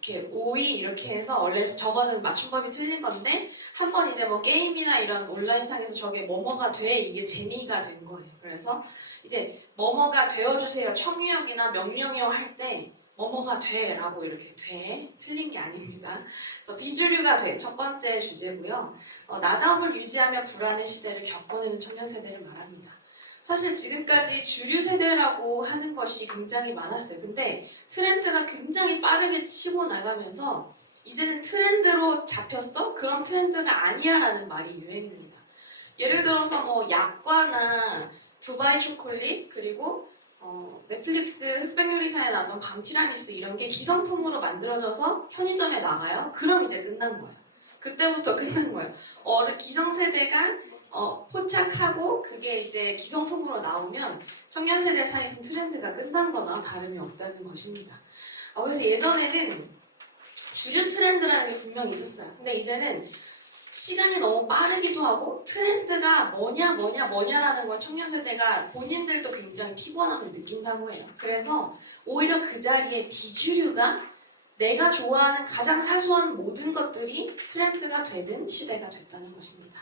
이렇게 오이 이렇게 해서 원래 저거는 맞춤법이 틀린 건데 한번 이제 게임이나 이런 온라인상에서 저게 뭐뭐가 돼 이게 재미가 된 거예요. 그래서 이제 뭐뭐가 되어주세요 청유형이나 명령형 할 때 뭐뭐가 돼라고 이렇게 돼 틀린 게 아닙니다. 그래서 비주류가 돼 첫 번째 주제고요. 나다움을 유지하며 불안의 시대를 겪어내는 청년 세대를 말합니다. 사실 지금까지 주류 세대라고 하는 것이 굉장히 많았어요. 근데 트렌드가 굉장히 빠르게 치고 나가면서 이제는 트렌드로 잡혔어? 그럼 트렌드가 아니야 라는 말이 유행입니다. 예를 들어서 약과나 두바이 초콜릿 그리고 넷플릭스 흑백요리사에 나왔던 밤티라미수 이런 게 기성품으로 만들어져서 편의점에 나가요. 그럼 이제 끝난 거예요. 그때부터 끝난 거예요. 기성세대가 포착하고 그게 이제 기성품으로 나오면 청년 세대 사이에서 트렌드가 끝난 거나 다름이 없다는 것입니다. 그래서 예전에는 주류 트렌드라는 게 분명히 있었어요. 근데 이제는 시간이 너무 빠르기도 하고 트렌드가 뭐냐라는 걸 청년 세대가 본인들도 굉장히 피곤함을 느낀다고 해요. 그래서 오히려 그 자리에 비주류가 내가 좋아하는 가장 사소한 모든 것들이 트렌드가 되는 시대가 됐다는 것입니다.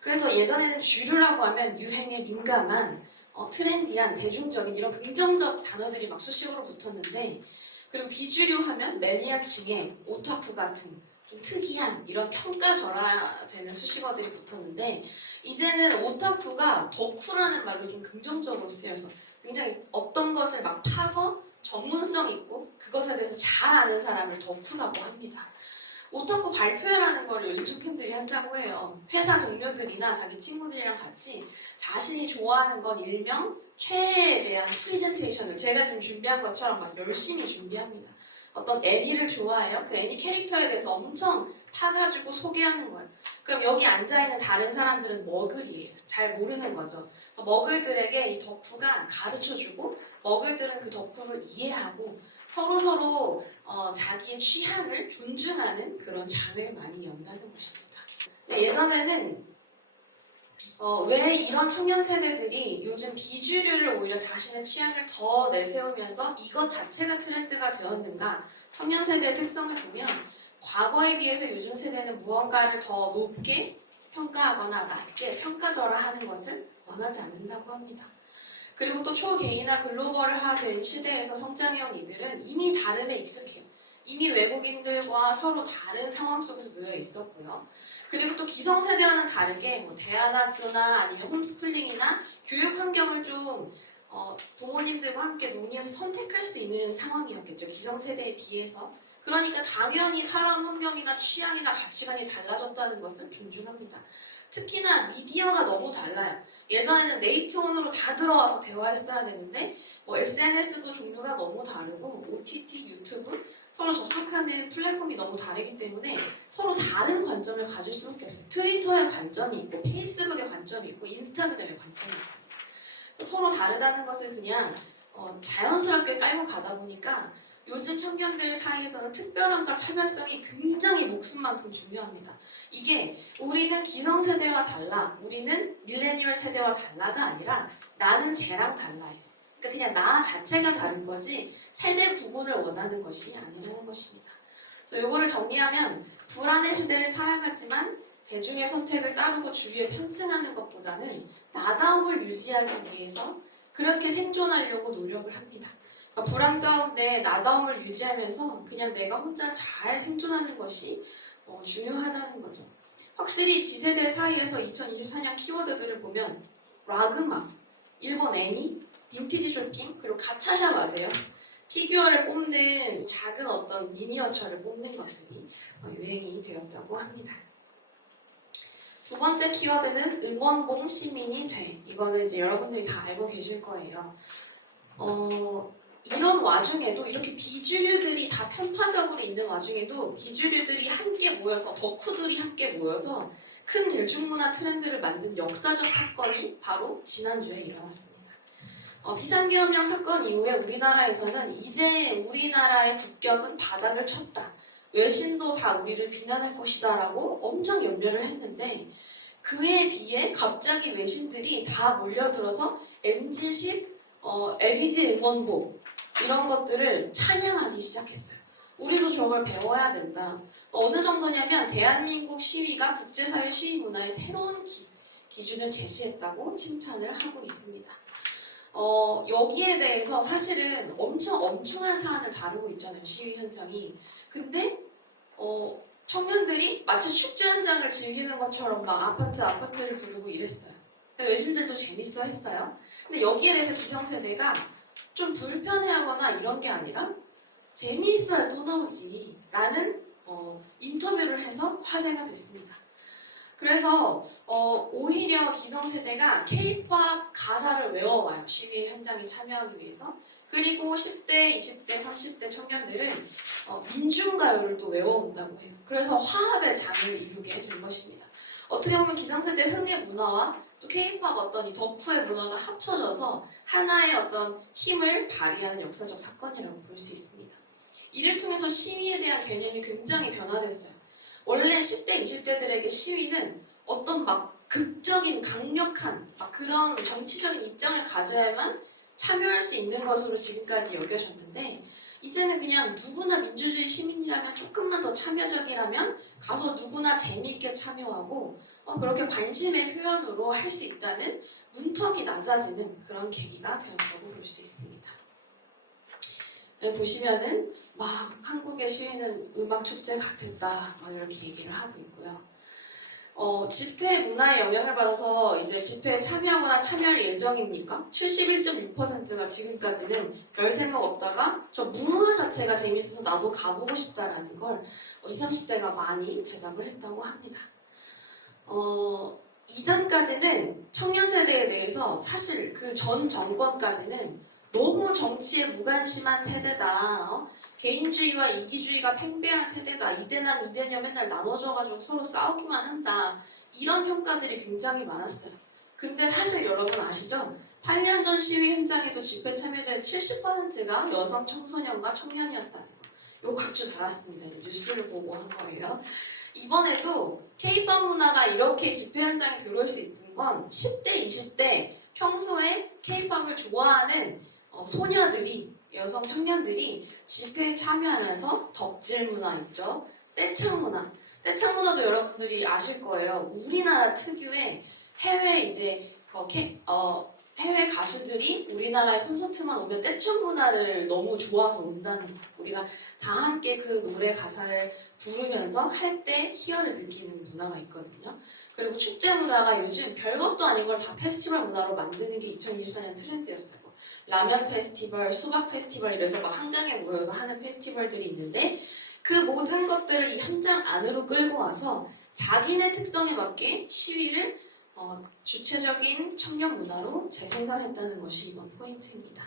그래서 예전에는 주류라고 하면 유행에 민감한 트렌디한, 대중적인 이런 긍정적 단어들이 막 수식어로 붙었는데 그리고 비주류 하면 매니아층의 오타쿠 같은 좀 특이한 이런 평가절하되는 수식어들이 붙었는데 이제는 오타쿠가 덕후라는 말로 좀 긍정적으로 쓰여서 굉장히 어떤 것을 막 파서 전문성 있고 그것에 대해서 잘 아는 사람을 덕후라고 합니다. 오타쿠 발표회라는 걸 요즘 청년들이 한다고 해요. 회사 동료들이나 자기 친구들이랑 같이 자신이 좋아하는 건 일명 최애에 대한 프리젠테이션을 제가 지금 준비한 것처럼 막 열심히 준비합니다. 어떤 애니를 좋아해요. 그 애니 캐릭터에 대해서 엄청 파가지고 소개하는 거예요. 그럼 여기 앉아있는 다른 사람들은 머글이에요. 잘 모르는 거죠. 그래서 머글들에게 이 덕후가 가르쳐주고 머글들은 그 덕후를 이해하고 서로서로 자기의 취향을 존중하는 그런 장을 많이 연다는 것입니다. 근데 예전에는 왜 이런 청년 세대들이 요즘 비주류를 오히려 자신의 취향을 더 내세우면서 이것 자체가 트렌드가 되었는가? 청년 세대의 특성을 보면 과거에 비해서 요즘 세대는 무언가를 더 높게 평가하거나 낮게 평가절하하는 것을 원하지 않는다고 합니다. 그리고 또 초개인화 글로벌화된 시대에서 성장해온 이들은 이미 다름에 익숙해요. 이미 외국인들과 서로 다른 상황 속에서 놓여 있었고요. 그리고 또 기성세대와는 다르게 뭐 대안학교나 아니면 홈스쿨링이나 교육 환경을 좀 부모님들과 함께 논의해서 선택할 수 있는 상황이었겠죠. 기성세대에 비해서. 그러니까 당연히 살아온 환경이나 취향이나 가치관이 달라졌다는 것을 존중합니다. 특히나 미디어가 너무 달라요. 예전에는 네이트온으로 다 들어와서 대화했어야 되는데 SNS도 종류가 너무 다르고 OTT, 유튜브 서로 접속하는 플랫폼이 너무 다르기 때문에 서로 다른 관점을 가질 수밖에 없어요. 트위터의 관점이 있고 페이스북의 관점이 있고 인스타그램의 관점이 있고 서로 다르다는 것을 그냥 자연스럽게 깔고 가다 보니까 요즘 청년들 사이에서는 특별함과 차별성이 굉장히 목숨만큼 중요합니다. 이게 우리는 기성세대와 달라, 우리는 밀레니얼 세대와 달라가 아니라 나는 쟤랑 달라요. 그러니까 그냥 나 자체가 다른 거지 세대 구분을 원하는 것이 아니라는 것입니다. 그래서 이거를 정리하면 불안의 시대를 살아가지만 대중의 선택을 따르고 주위에 편승하는 것보다는 나다움을 유지하기 위해서 그렇게 생존하려고 노력을 합니다. 그러니까 불안 가운데 나다움을 유지하면서 그냥 내가 혼자 잘 생존하는 것이 중요하다는 거죠. 확실히 G세대 사이에서 2024년 키워드들을 보면 락 음악, 일본 애니, 빈티지 쇼핑, 그리고 가차샵 아세요? 피규어를 뽑는 작은 어떤 미니어처를 뽑는 것들이 유행이 되었다고 합니다. 두 번째 키워드는 응원봉 시민이 돼. 이거는 이제 여러분들이 다 알고 계실 거예요. 이런 와중에도 이렇게 비주류들이 다 편파적으로 있는 와중에도 비주류들이 함께 모여서 덕후들이 함께 모여서 큰 대중문화 트렌드를 만든 역사적 사건이 바로 지난주에 일어났습니다. 비상계엄령 사건 이후에 우리나라에서는 이제 우리나라의 국격은 바닥을 쳤다. 외신도 다 우리를 비난할 것이다라고 엄청 염려를 했는데 그에 비해 갑자기 외신들이 다 몰려들어서 MZ식 LED 응원복 이런 것들을 찬양하기 시작했어요. 우리도 저걸 배워야 된다. 어느 정도냐면 대한민국 시위가 국제사회 시위 문화의 새로운 기준을 제시했다고 칭찬을 하고 있습니다. 여기에 대해서 사실은 엄청난 사안을 다루고 있잖아요. 시위 현장이. 근데 청년들이 마치 축제 현장을 즐기는 것처럼 막 아파트를 부르고 이랬어요. 외신들도 재밌어 했어요. 근데 여기에 대해서 기성세대가 좀 불편해하거나 이런 게 아니라 재미있어야 또 나오지 라는 인터뷰를 해서 화제가 됐습니다. 그래서 오히려 기성세대가 K-pop 가사를 외워와요. 시위 현장에 참여하기 위해서. 그리고 10대, 20대, 30대 청년들은 민중가요를 또 외워온다고 해요. 그래서 화합의 장을 이루게 된 것입니다. 어떻게 보면 기성세대 흥의 문화와 또 K-pop 어떤 이 덕후의 문화가 합쳐져서 하나의 어떤 힘을 발휘하는 역사적 사건이라고 볼 수 있습니다. 이를 통해서 시위에 대한 개념이 굉장히 변화됐어요. 원래 10대, 20대들에게 시위는 어떤 막 극적인, 강력한 그런 정치적인 입장을 가져야만 참여할 수 있는 것으로 지금까지 여겨졌는데 이제는 그냥 누구나 민주주의 시민이라면 조금만 더 참여적이라면 가서 누구나 재미있게 참여하고 그렇게 관심의 표현으로 할 수 있다는 문턱이 낮아지는 그런 계기가 되었다고 볼 수 있습니다. 네, 보시면은 막 한국의 시위는 음악 축제 같았다 막 이렇게 얘기를 하고 있고요. 집회 문화의 영향을 받아서 이제 집회에 참여하거나 참여할 예정입니까? 71.6%가 지금까지는 별 생각 없다가 저 문화 자체가 재밌어서 나도 가보고 싶다라는 걸 20, 30대가 많이 대답을 했다고 합니다. 이전까지는 청년 세대에 대해서 사실 그 전 정권까지는 너무 정치에 무관심한 세대다. 개인주의와 이기주의가 팽배한 세대다. 이대남 이대녀 맨날 나눠져가지고 서로 싸우기만 한다. 이런 평가들이 굉장히 많았어요. 근데 사실 여러분 아시죠? 8년 전 시위 현장에도 집회 참여자의 70%가 여성 청소년과 청년이었다는 거. 이거 각주 달았습니다. 뉴스를 보고 한 거예요. 이번에도 K-POP 문화가 이렇게 집회 현장에 들어올 수 있는 건 10대, 20대 평소에 K-POP을 좋아하는 소녀들이, 여성 청년들이 집회에 참여하면서 덕질 문화 있죠. 떼창 문화. 떼창 문화도 여러분들이 아실 거예요. 우리나라 특유의 해외 가수들이 우리나라에 콘서트만 오면 떼창 문화를 너무 좋아서 온다는 거. 우리가 다 함께 그 노래 가사를 부르면서 할 때 희열을 느끼는 문화가 있거든요. 그리고 축제 문화가 요즘 별것도 아닌 걸 다 페스티벌 문화로 만드는 게 2024년 트렌드였어요. 라면 페스티벌, 수박 페스티벌 이래서 막 한강에 모여서 하는 페스티벌들이 있는데 그 모든 것들을 이 현장 안으로 끌고 와서 자기네 특성에 맞게 시위를 주체적인 청년 문화로 재생산했다는 것이 이번 포인트입니다.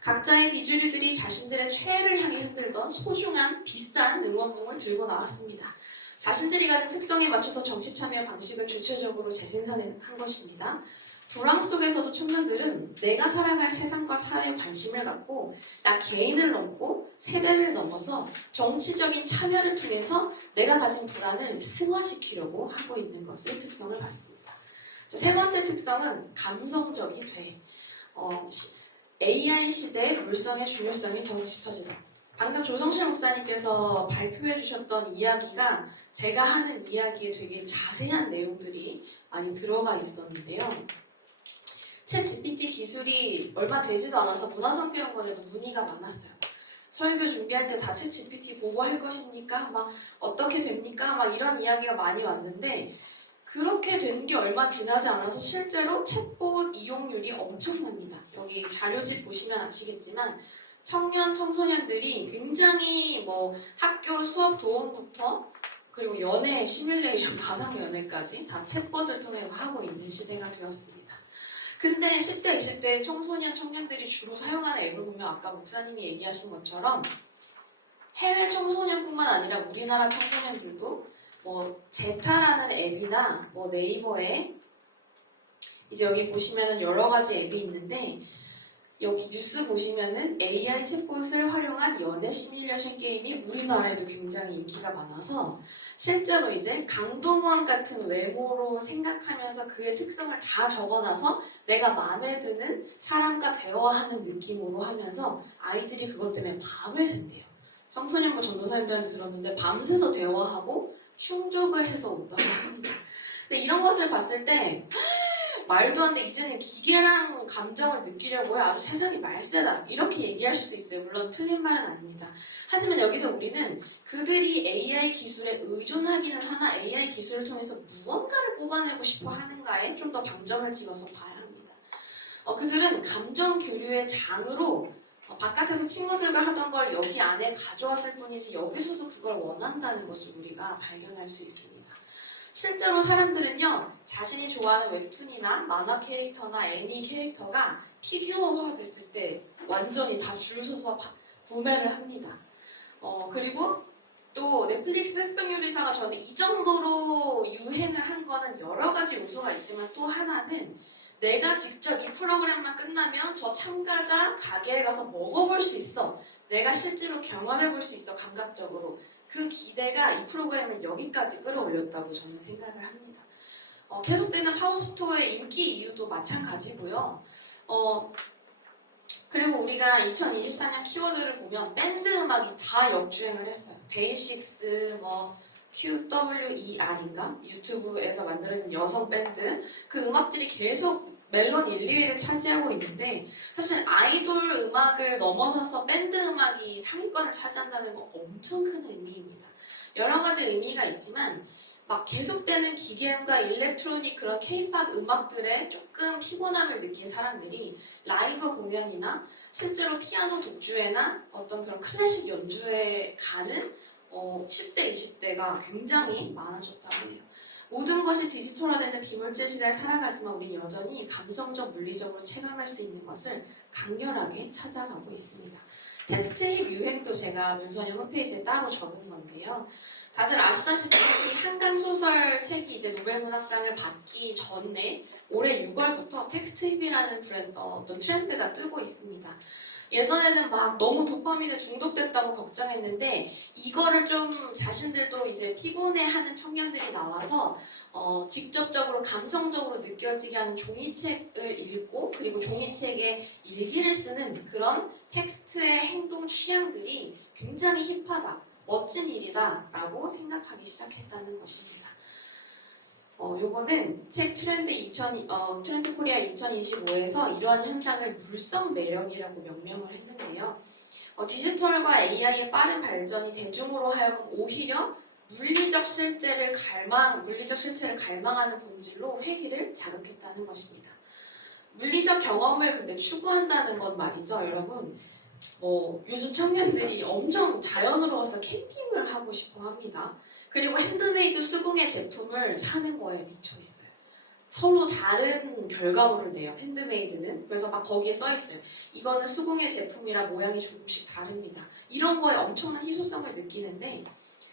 각자의 비주류들이 자신들의 최애를 향해 흔들던 소중한 비싼 응원봉을 들고 나왔습니다. 자신들이 가진 특성에 맞춰서 정치 참여 방식을 주체적으로 재생산한 것입니다. 불황 속에서도 청년들은 내가 살아갈 세상과 사회에 관심을 갖고 나 개인을 넘고 세대를 넘어서 정치적인 참여를 통해서 내가 가진 불안을 승화시키려고 하고 있는 것을 특성을 갖습니다. 세 번째 특성은 감성적이 돼. AI 시대의 물성의 중요성이 더욱 짙어지다. 방금 조성실 목사님께서 발표해 주셨던 이야기가 제가 하는 이야기에 되게 자세한 내용들이 많이 들어가 있었는데요. 챗 GPT 기술이 얼마 되지도 않아서 문화선교연구원에도 문의가 많았어요. 설교 준비할 때 다 챗 GPT 보고 할 것입니까? 막 어떻게 됩니까? 막 이런 이야기가 많이 왔는데 그렇게 된 게 얼마 지나지 않아서 실제로 챗봇 이용률이 엄청납니다. 여기 자료집 보시면 아시겠지만 청년, 청소년들이 굉장히 학교 수업 도움부터 그리고 연애, 시뮬레이션, 가상 연애까지 다 챗봇을 통해서 하고 있는 시대가 되었습니다. 근데 10대, 20대 청소년, 청년들이 주로 사용하는 앱을 보면 아까 목사님이 얘기하신 것처럼 해외 청소년뿐만 아니라 우리나라 청소년들도 제타라는 앱이나 네이버에 이제 여기 보시면은 여러 가지 앱이 있는데 여기 뉴스 보시면은 AI 챗봇을 활용한 연애 시뮬레이션 게임이 우리나라에도 굉장히 인기가 많아서 실제로 이제 강동원 같은 외모로 생각하면서 그의 특성을 다 적어놔서 내가 마음에 드는 사람과 대화하는 느낌으로 하면서 아이들이 그것 때문에 밤을 샌대요. 청소년부 전도사님들한테 들었는데 밤새서 대화하고 충족을 해서 온다고 합니다. 근데 이런 것을 봤을 때 말도 안 돼. 이제는 기계랑 감정을 느끼려고요. 아주 세상이 말세다. 이렇게 얘기할 수도 있어요. 물론 틀린 말은 아닙니다. 하지만 여기서 우리는 그들이 AI 기술에 의존하기는 하나 AI 기술을 통해서 무언가를 뽑아내고 싶어 하는가에 좀 더 방점을 찍어서 봐야 합니다. 그들은 감정 교류의 장으로 바깥에서 친구들과 하던 걸 여기 안에 가져왔을 뿐이지 여기서도 그걸 원한다는 것을 우리가 발견할 수 있습니다. 실제로 사람들은요, 자신이 좋아하는 웹툰이나 만화 캐릭터나 애니 캐릭터가 피규어화 됐을 때 완전히 다 줄 서서 구매를 합니다. 그리고 또 넷플릭스 흑백요리사가 저는 이 정도로 유행을 한 거는 여러 가지 요소가 있지만 또 하나는 내가 직접 이 프로그램만 끝나면 저 참가자 가게에 가서 먹어볼 수 있어. 내가 실제로 경험해볼 수 있어, 감각적으로. 그 기대가 이 프로그램을 여기까지 끌어올렸다고 저는 생각을 합니다. 계속되는 파워스토어의 인기 이유도 마찬가지고요. 그리고 우리가 2024년 키워드를 보면 밴드 음악이 다 역주행을 했어요. 데이식스, QWER인가? 유튜브에서 만들어진 여성 밴드. 그 음악들이 계속 멜론 1, 2위를 차지하고 있는데 사실 아이돌 음악을 넘어서서 밴드 음악이 상위권을 차지한다는 건 엄청 큰 의미입니다. 여러 가지 의미가 있지만 막 계속되는 기계음과 일렉트로닉 그런 케이팝 음악들에 조금 피곤함을 느낀 사람들이 라이브 공연이나 실제로 피아노 독주회나 어떤 그런 클래식 연주회 가는 10대, 20대가 굉장히 많아졌다고 해요. 모든 것이 디지털화되는 비물질 시대를 살아가지만 우리 여전히 감성적, 물리적으로 체감할 수 있는 것을 강렬하게 찾아가고 있습니다. 텍스트입 유행도 제가 문선영 홈페이지에 따로 적은 건데요. 다들 아시다시피 이 한강 소설 책이 이제 노벨문학상을 받기 전에 올해 6월부터 텍스트입이라는 어떤 트렌드가 뜨고 있습니다. 예전에는 막 너무 도파민에 중독됐다고 걱정했는데 이거를 좀 자신들도 이제 피곤해하는 청년들이 나와서 직접적으로 감성적으로 느껴지게 하는 종이책을 읽고 그리고 종이책에 일기를 쓰는 그런 텍스트의 행동 취향들이 굉장히 힙하다, 멋진 일이다라고 생각하기 시작했다는 것입니다. 요거는 책 트렌드 코리아 2025에서 이러한 현상을 물성 매력이라고 명명을 했는데요. 디지털과 AI의 빠른 발전이 대중으로 하여금 오히려 물리적 실체를 갈망하는 본질로 회귀를 자극했다는 것입니다. 물리적 경험을 근데 추구한다는 건 말이죠, 여러분. 요즘 청년들이 엄청 자연으로 와서 캠핑을 하고 싶어 합니다. 그리고 핸드메이드 수공예 제품을 사는 거에 미쳐 있어요. 서로 다른 결과물을 내요, 핸드메이드는. 그래서 막 거기에 써 있어요. 이거는 수공예 제품이라 모양이 조금씩 다릅니다. 이런 거에 엄청난 희소성을 느끼는데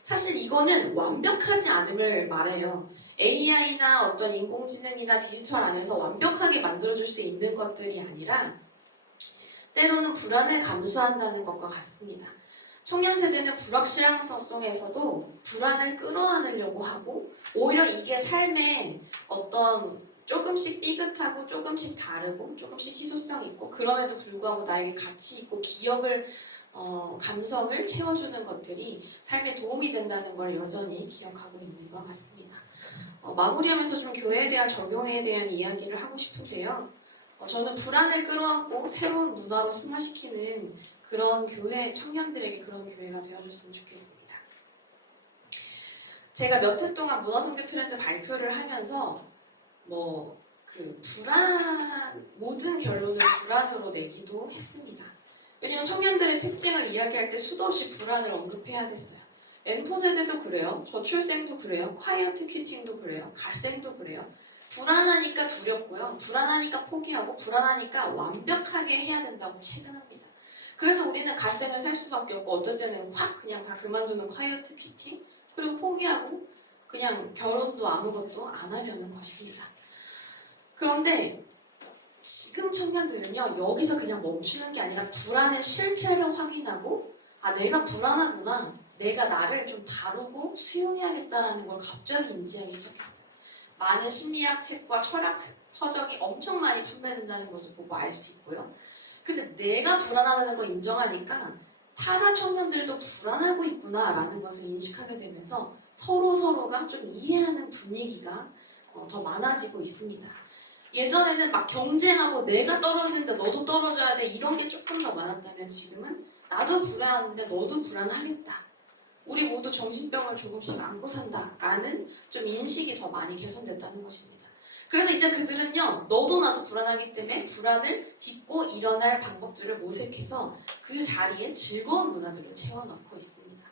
사실 이거는 완벽하지 않음을 말해요. AI나 어떤 인공지능이나 디지털 안에서 완벽하게 만들어줄 수 있는 것들이 아니라 때로는 불안을 감수한다는 것과 같습니다. 청년 세대는 불확실한 속에서도 불안을 끌어안으려고 하고 오히려 이게 삶에 어떤 조금씩 삐끗하고 조금씩 다르고 조금씩 희소성 있고 그럼에도 불구하고 나에게 가치 있고 기억을 감성을 채워주는 것들이 삶에 도움이 된다는 걸 여전히 기억하고 있는 것 같습니다. 마무리하면서 좀 교회에 대한 적용에 대한 이야기를 하고 싶은데요. 저는 불안을 끌어안고 새로운 문화로 승화시키는 그런 교회, 청년들에게 그런 교회가 되어줬으면 좋겠습니다. 제가 몇 해 동안 문화선교 트렌드 발표를 하면서 모든 결론을 불안으로 내기도 했습니다. 왜냐면 청년들의 특징을 이야기할 때 수도 없이 불안을 언급해야 됐어요. N4세대도 그래요. 저출생도 그래요. 콰이어트 퀴팅도 그래요. 갓생도 그래요. 불안하니까 두렵고요. 불안하니까 포기하고 불안하니까 완벽하게 해야 된다고 체근합니다. 그래서 우리는 갓생을 살 수밖에 없고 어떨 때는 확 그냥 다 그만두는 콰이어트 퀴팅 그리고 포기하고 그냥 결혼도 아무것도 안 하려는 것입니다. 그런데 지금 청년들은요. 여기서 그냥 멈추는 게 아니라 불안의 실체를 확인하고 내가 불안하구나. 내가 나를 좀 다루고 수용해야겠다라는 걸 갑자기 인지하기 시작했어요. 많은 심리학 책과 철학 서적이 엄청 많이 판매된다는 것을 보고 알 수 있고요. 근데 내가 불안하다는 걸 인정하니까 타자 청년들도 불안하고 있구나라는 것을 인식하게 되면서 서로가 좀 이해하는 분위기가 더 많아지고 있습니다. 예전에는 막 경쟁하고 내가 떨어지는데 너도 떨어져야 돼 이런 게 조금 더 많았다면 지금은 나도 불안한데 너도 불안하겠다. 우리 모두 정신병을 조금씩 안고 산다라는 좀 인식이 더 많이 개선됐다는 것입니다. 그래서 이제 그들은요, 너도 나도 불안하기 때문에 불안을 딛고 일어날 방법들을 모색해서 그 자리에 즐거운 문화들을 채워넣고 있습니다.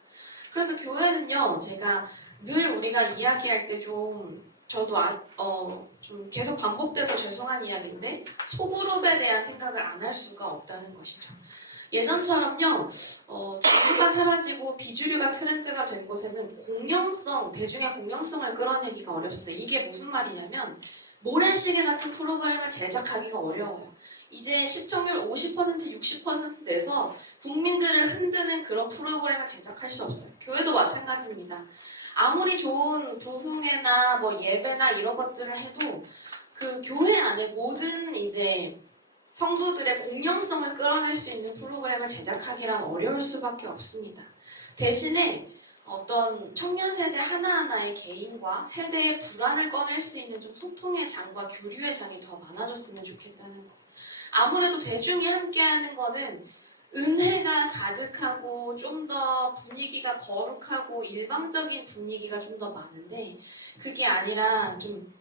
그래서 교회는요, 제가 늘 우리가 이야기할 때 저도 좀 계속 반복돼서 죄송한 이야기인데 소그룹에 대한 생각을 안 할 수가 없다는 것이죠. 예전처럼요, 주류가 사라지고 비주류가 트렌드가 된 곳에는 대중의 공영성을 끌어내기가 어렵습니다. 이게 무슨 말이냐면 모래시계 같은 프로그램을 제작하기가 어려워요. 이제 시청률 50%, 60% 내서 국민들을 흔드는 그런 프로그램을 제작할 수 없어요. 교회도 마찬가지입니다. 아무리 좋은 부흥회나 예배나 이런 것들을 해도 그 교회 안에 모든 이제 성도들의 공영성을 끌어낼 수 있는 프로그램을 제작하기란 어려울 수밖에 없습니다. 대신에 어떤 청년 세대 하나하나의 개인과 세대의 불안을 꺼낼 수 있는 좀 소통의 장과 교류의 장이 더 많아졌으면 좋겠다는 거. 아무래도 대중이 함께하는 거는 은혜가 가득하고 좀 더 분위기가 거룩하고 일방적인 분위기가 좀 더 많은데 그게 아니라 좀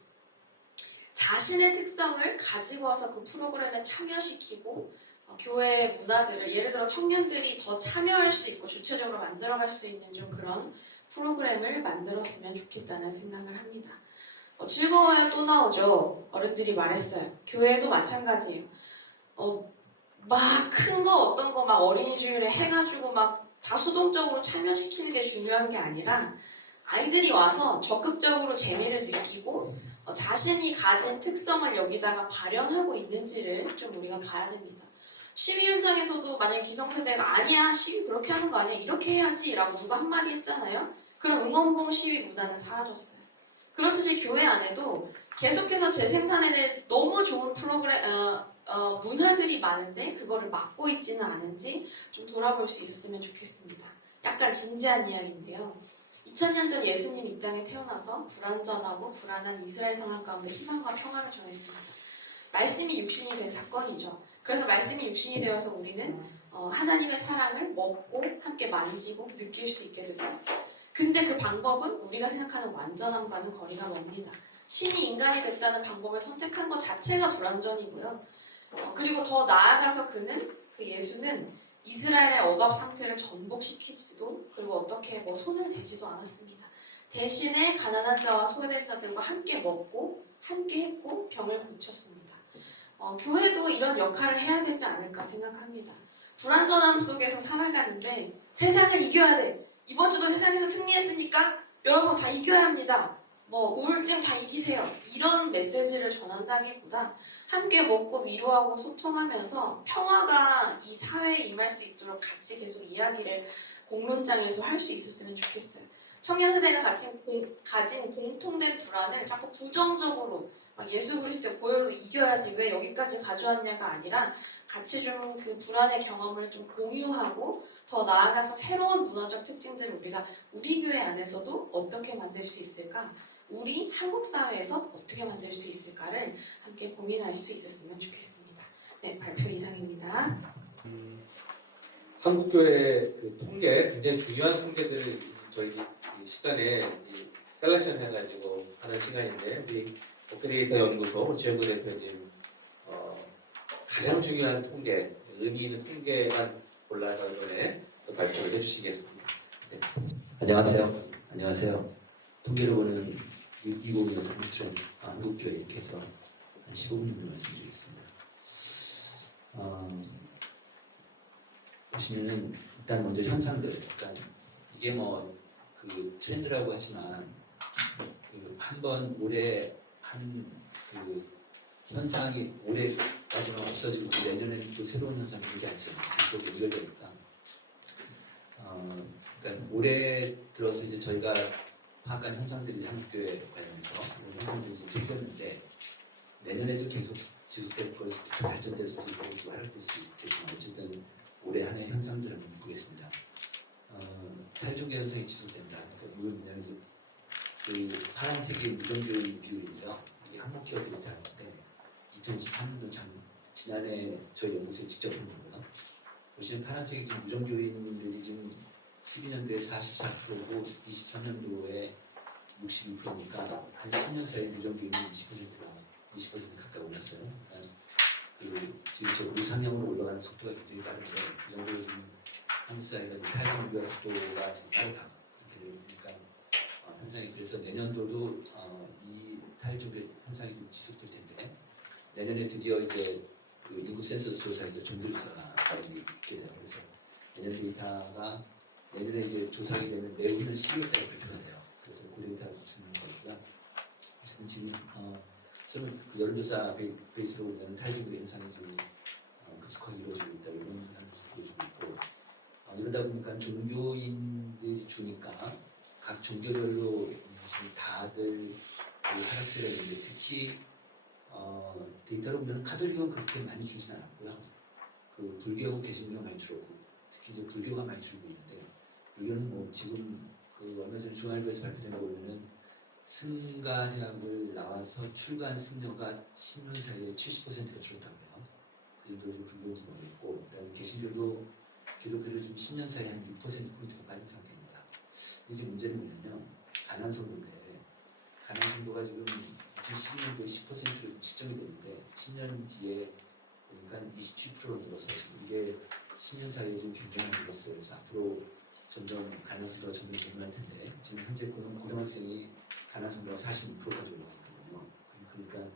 자신의 특성을 가지고 와서 그 프로그램에 참여시키고 교회 문화들을 예를 들어 청년들이 더 참여할 수 있고 주체적으로 만들어갈 수 있는 좀 그런 프로그램을 만들었으면 좋겠다는 생각을 합니다. 즐거워요 또 나오죠. 어른들이 말했어요. 교회도 마찬가지예요. 막 큰 거 어떤 거 막 어린이 주일에 해가지고 막 다수동적으로 참여시키는 게 중요한 게 아니라 아이들이 와서 적극적으로 재미를 느끼고 자신이 가진 특성을 여기다가 발현하고 있는지를 좀 우리가 봐야 됩니다. 시위 현장에서도 만약에 기성세대가 아니야 시위 그렇게 하는 거 아니야 이렇게 해야지 라고 누가 한마디 했잖아요. 그럼 응원봉 시위 문화는 사라졌어요. 그렇듯이 교회 안에도 계속해서 재생산해낼 너무 좋은 프로그램 문화들이 많은데 그거를 막고 있지는 않은지 좀 돌아볼 수 있었으면 좋겠습니다. 약간 진지한 이야기인데요. 2000년 전 예수님 이 땅에 태어나서 불안전하고 불안한 이스라엘 상황 가운데 희망과 평화를 전했습니다. 말씀이 육신이 된 사건이죠. 그래서 말씀이 육신이 되어서 우리는 하나님의 사랑을 먹고 함께 만지고 느낄 수 있게 됐어요. 근데 그 방법은 우리가 생각하는 완전함과는 거리가 멉니다. 신이 인간이 됐다는 방법을 선택한 것 자체가 불완전이고요. 그리고 더 나아가서 그 예수는 이스라엘의 억압 상태를 전복시키지도 그리고 어떻게 손을 대지도 않았습니다. 대신에 가난한 자와 소외된 자들과 함께 먹고 함께 했고 병을 고쳤습니다. 교회도 이런 역할을 해야 되지 않을까 생각합니다. 불완전함 속에서 살아가는데 세상을 이겨야 돼. 이번 주도 세상에서 승리했습니까? 여러분 다 이겨야 합니다. 우울증 다 이기세요. 이런 메시지를 전한다기보다 함께 먹고 위로하고 소통하면서 평화가 이 사회에 임할 수 있도록 같이 계속 이야기를 공론장에서 할 수 있었으면 좋겠어요. 청년 세대가 가진 공통된 불안을 자꾸 부정적으로 예수 그리스도의 보혈로 이겨야지 왜 여기까지 가져왔냐가 아니라 같이 좀 그 불안의 경험을 좀 공유하고 더 나아가서 새로운 문화적 특징들을 우리가 우리 교회 안에서도 어떻게 만들 수 있을까? 우리 한국 사회에서 어떻게 만들 수 있을까를 함께 고민할 수 있었으면 좋겠습니다. 네, 발표 이상입니다. 한국교회 그 통계, 굉장히 중요한 통계들을 저희 이 시간에 셀렉션 해가지고 하는 시간인데, 우리 오케데이터 연구소 지현구 대표님, 가장 중요한 통계, 의미 있는 통계만 골라서 이번에 또 발표를 해주시겠습니다. 네. 안녕하세요. 통계를 보는 이공의 한국교회 이렇게 해서 한 15분 정도 말씀드리겠습니다. 보시면은 일단 먼저 현상들, 이게 그 트렌드라고 하지만 한번 올해 그 현상이 올해까지만 없어지고 내년에는 또 새로운 현상이 생기지 않습니까? 계속 연결되니까. 그러니까 올해 들어서 이제 저희가 파악한 현상들이 한국교회 관련해서 현상들이 좀 생겼는데 내년에도 계속 지속될 것이고 발전돼서 지속되고 활용될 수 있겠지만 어쨌든 올해 한 해 현상들을 한번 보겠습니다. 탈족의 현상이 지속된다. 그러니까 이건 그 파란색이 무정교인 비율이죠. 이게 한국 기업들이 다른데 2023년도 지난해 저희 연구소에 직접 본 거고요. 보시면 파란색이 지금 무정교인들이 지금 12년도에 44%고 23년도에 62%니까 한 10년 사이에 무정교인이 20% 가까이 올랐어요. 그러니까 지금 저 우상향으로 올라가는 속도가 굉장히 빠른데 그 정도로 지금 한국 사회가 탈북 속도가 지금 빠르다. 그러니까 현상이 그래서 내년도도 이 탈족의 현상이 좀 지속될 텐데 내년에 드디어 이제 그 인구 센서스 조사에서 종교조사가 있게 돼요. 그래서 내년 데이터가 내년에 이제 조사하게 되면 내후년 12월 달에 발표가 돼요. 그래서 그 데이터가 주는 거고요. 지금 그 여론조사 베이스로 보면 탈북의 현상이 좀 급속하게 이루어지고 있다 이런 현상을 보여주고 있고 이러다 보니까 종교인들이 주니까 각 종교별로 지금 다들 그 하락세가 있는데 특히 데이터로 보면 카톨릭은 그렇게 많이 줄진 않았고요. 그 불교하고 개신교가 많이 줄었고 특히 이제 불교가 많이 줄고 있는데 불교는 지금 그 그 얼마 전에 중앙일보에서 발표된 거 보면은 승가대학을 나와서 출간 승려가 10년 사이에 70%가 줄었다고요. 그 정도로 굴곡이 있고, 그다음에 개신교도 기독교를 지금 10년 사이에 한 6%포인트가 빠진 상태입니다. 이제 문제는 뭐냐면 가난 성도인데, 가난 성도가 지금 2012년도에 10%로 측정이 됐는데 10년 뒤에 보니까 27%로 늘어서 지금 이게 10년 사이에 지금 굉장히 늘었어요. 그래서 앞으로 점점 가난 성도가 점점 늘어날 텐데 지금 현재 보면 고등학생이 가난 성도가 46%까지 올라가 있거든요. 그러니까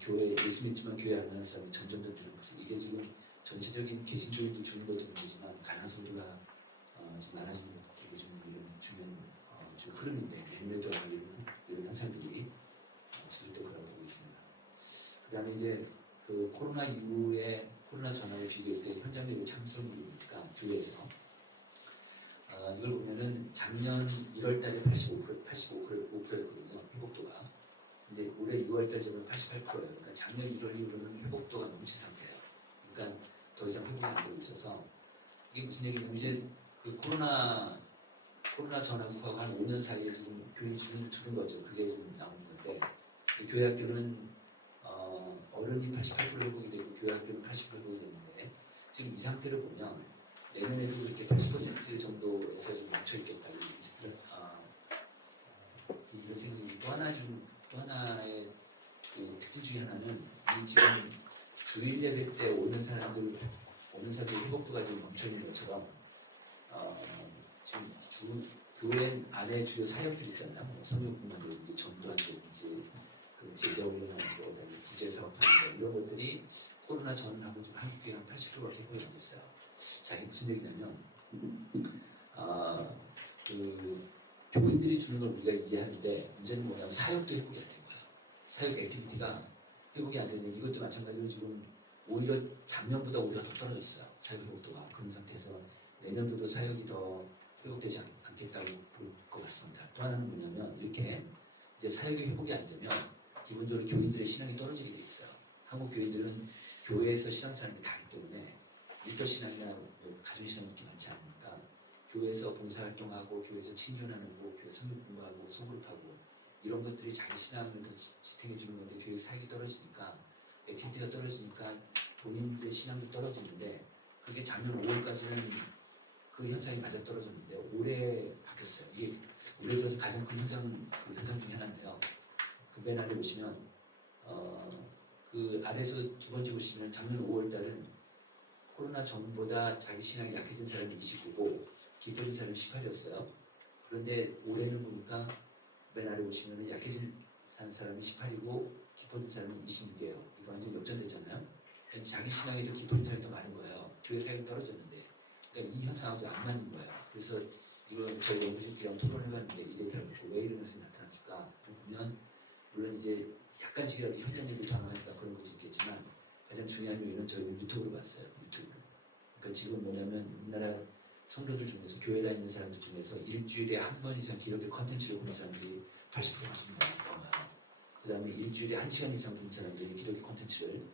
교회 예수 믿지만 교회 안 가는 사람이 점점 더 줄는 거죠. 이게 지금 전체적인 개신교인이 주는 것도 문제지만 가난 성도가 지금 많아지는 것도 좀 중요한 지금 흐름인데 내년에도 이런 현상들이 지속될 거라고 보고 있습니다. 그 다음에 이제 그 코로나 이후에 코로나 전화에 비교했을 때 현장적인 참석률이니까 교회에서 이걸 보면은 작년 1월 달에 85%였거든요. 회복도가. 근데 올해 6월 달에는 88%예요. 그러니까 작년 1월 이후로는 회복도가 넘친 상태예요. 그러니까 더 이상 회복이 안 되고 있어서 이게 무슨 얘기냐면 이제 그 코로나 전환 후하고 한 5년 사이에 지금 교인 수는 줄은 거죠. 그게 지금 나오는 건데 교회 학교는 어른이 88% 회복이 되고 교회 학교는 80% 회복이 되는데 지금 이 상태를 보면 내년에도 그렇게 80% 정도에서 좀 멈춰있겠다. 이런 생각이 또 하나의 그 특징 중에 하나는 이 지금 주일 예배 때 오는 사람들 회복도가 지금 멈춰있는 것처럼 지금 교회 안에 주요 사역들 있잖아요. 뭐 성경뿐만 이제 전도한다든지 그 제자 훈련하는 거, 그다음에 구제 사업하는 거 이런 것들이 코로나 전하고 지금 한국 교회 한 80%가 회복이 안 됐어요. 자, 이게 무슨 얘기냐면 그 교인들이 주는 걸 우리가 이해하는데 문제는 뭐냐면 사역도 회복이 안 된 거예요. 사역 액티비티가 회복이 안 되는데 이것도 마찬가지로 지금 오히려 작년보다 오히려 더 떨어졌어요. 사역 회복도가. 그런 상태에서 내년도도 사역이 더 회복되지 않겠다고 볼 것 같습니다. 또 하나는 뭐냐면 이렇게 이제 사역이 회복이 안 되면 기본적으로 교인들의 신앙이 떨어지게 돼 있어요. 한국 교인들은 교회에서 신앙생활이 다르기 때문에 일터 신앙이나 뭐 가정 신앙이 그렇게 많지 않으니까 교회에서 봉사활동하고 교회에서 친견하는 거, 교회 성경 공부하고 소그룹하고 이런 것들이 자기 신앙을 더 지탱해 주는 건데 교회 사역이 떨어지니까 액티비티가 떨어지니까 본인들의 신앙도 떨어지는데 그게 작년 5월까지는 그 현상이 맞아 떨어졌는데 올해 바뀌었어요. 이게 올해 들어서 가장 큰 현상 중에 하나인데요. 그 맨 아래 보시면 그 아래에서 두 번째 보시면 작년 5월달은 코로나 전보다 자기 신앙이 약해진 사람이 29고 기본인 사람이 18이었어요. 그런데 올해는 보니까 맨 아래 보시면 약해진 사람이 18이고 기본인 사람이 26이에요. 이거 완전 역전됐잖아요. 자기 신앙이 더 기본인 사람이 더 많은 거예요. 교회 사역이 떨어졌는데 그러니까 이 현상하고 안 맞는 거예요. 그래서 이건 저희 연구실이랑 토론해봤는데 이 얘기를 갖고 왜 이런 현상이 나타났을까 보면 물론 이제 약간씩이라도 현장적으로 당황하니까 그런 것도 있겠지만 가장 중요한 요인은 저희 유튜브로 봤어요. 유튜브. 그러니까 지금 뭐냐면 우리나라 성도들 중에서 교회 다니는 사람들 중에서 일주일에 한 번 이상 기록의 컨텐츠를 보는 사람들이 80%가 넘어요. 그 다음에 일주일에 1시간 이상 보는 사람들이 기록의 컨텐츠를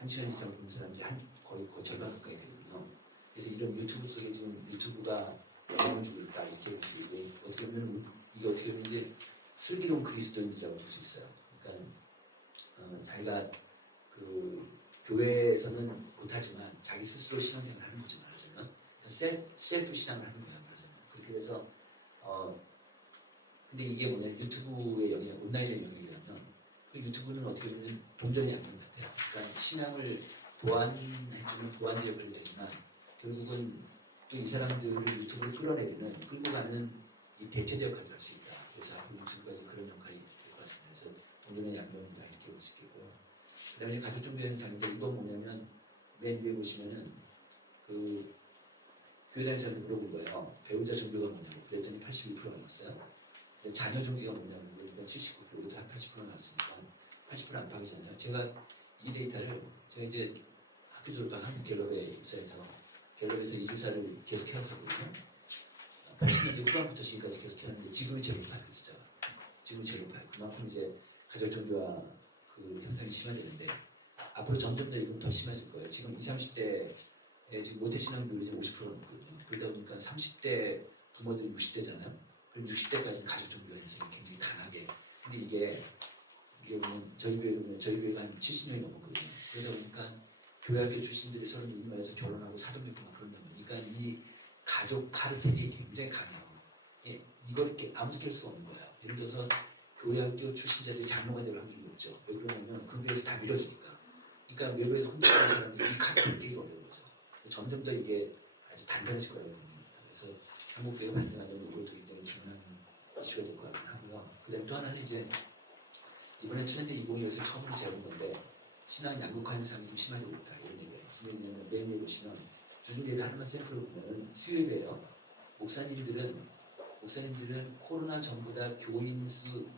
1시간 이상 보는 사람들이 거의 절반 가까이 되거든요. 그래서 이런 유튜브 속에 지금 유튜브가 영향을 주고 있다. 이렇게 보시는데 어떻게 보면 이게 어떻게 보면 이제 슬기로운 그리스도인이라고 볼 수 있어요. 그러니까 자기가 그 교회에서는 못하지만 자기 스스로 신앙생활을 하는 거죠. 말하자면 셀프 신앙을 하는 거예요. 말하자면 그렇게 돼서 근데 이게 뭐냐면 유튜브의 영향, 온라인의 영향이라면 그 유튜브는 어떻게 보면 동전의 양면 같아요. 그러니까 신앙을 보완해주는 보완제 역할이 되지만 결국은 또 이 사람들을 유튜브를 끌어내리는 끌고 가는 이 대체적 역할을 할 수 있다. 그래서 앞으로 유튜브에서 그런 역할이 될 것 같습니다. 그래서 동전의 양면이다 이렇게 볼 수 있겠고요. 그 다음에 가족 종교 현상인데 이건 뭐냐면 맨 위에 보시면은 그 교회 다니는 사람들 물어본 거예요. 배우자 종교가 뭐냐고 그랬더니 82%가 나왔어요. 자녀 종교가 뭐냐고 물어보니까 79%도 한 80%가 나왔으니까 80% 안팎이잖아요. 제가 이 데이터를 제가 이제 학교 졸업한 한국갤럽에 입사해서 갤럽에서 이 조사를 계속 해왔었거든요. 80년대 후반부터 지금까지 계속 해왔는데 지금은 제일 높아요, 진짜. 지금은 제일 높아요. 그만큼 이제 가족 종교와 그 현상이 심화되는데 앞으로 점점 더 이건 더 심해질 거예요. 지금 20, 30대에 지금 모태신앙률이 지금 50%가 넘거든요. 그러다 보니까 30대 부모들이 60대잖아요. 그럼 60대까지 가족 종교가 이제 굉장히 강하게. 근데 이게 보면 저희 교회가 한 70명이 넘었거든요. 그러다 보니까 교회학교 출신들이 서로 유명해서 결혼하고 사돈 맺고 막 그런다 보니까 이 가족 카르텔이 굉장히 강해요. 예, 이걸 이렇게 아무도 깰 수가 없는 거예요. 예를 들어서 교회학교 출신자들이 장로가 되고 확률이 높죠. 왜 그러냐면 그 교회에서 다 밀어주니까. 그러니까 외부에서 혼자 있는 사람들이 이 카르텔을 깨기 어려운 거죠. 점점 더 이게 아주 단단해질 거예요. 그래서 한국교회 반대하는 이것도 굉장히 중요한 이슈가 될 것 같긴 하고요. 그 다음에 또 하나는 이제 이번에 트렌드 2025에서 처음으로 제안한 건데 신앙 양극화 현상이 좀 심해지고 있다. 이런 얘기예요. 무슨 얘기냐면 맨 위에 보시면 주중 예배 하나만 샘플로 보면 수요예배예요. 목사님들은 코로나 전보다 교인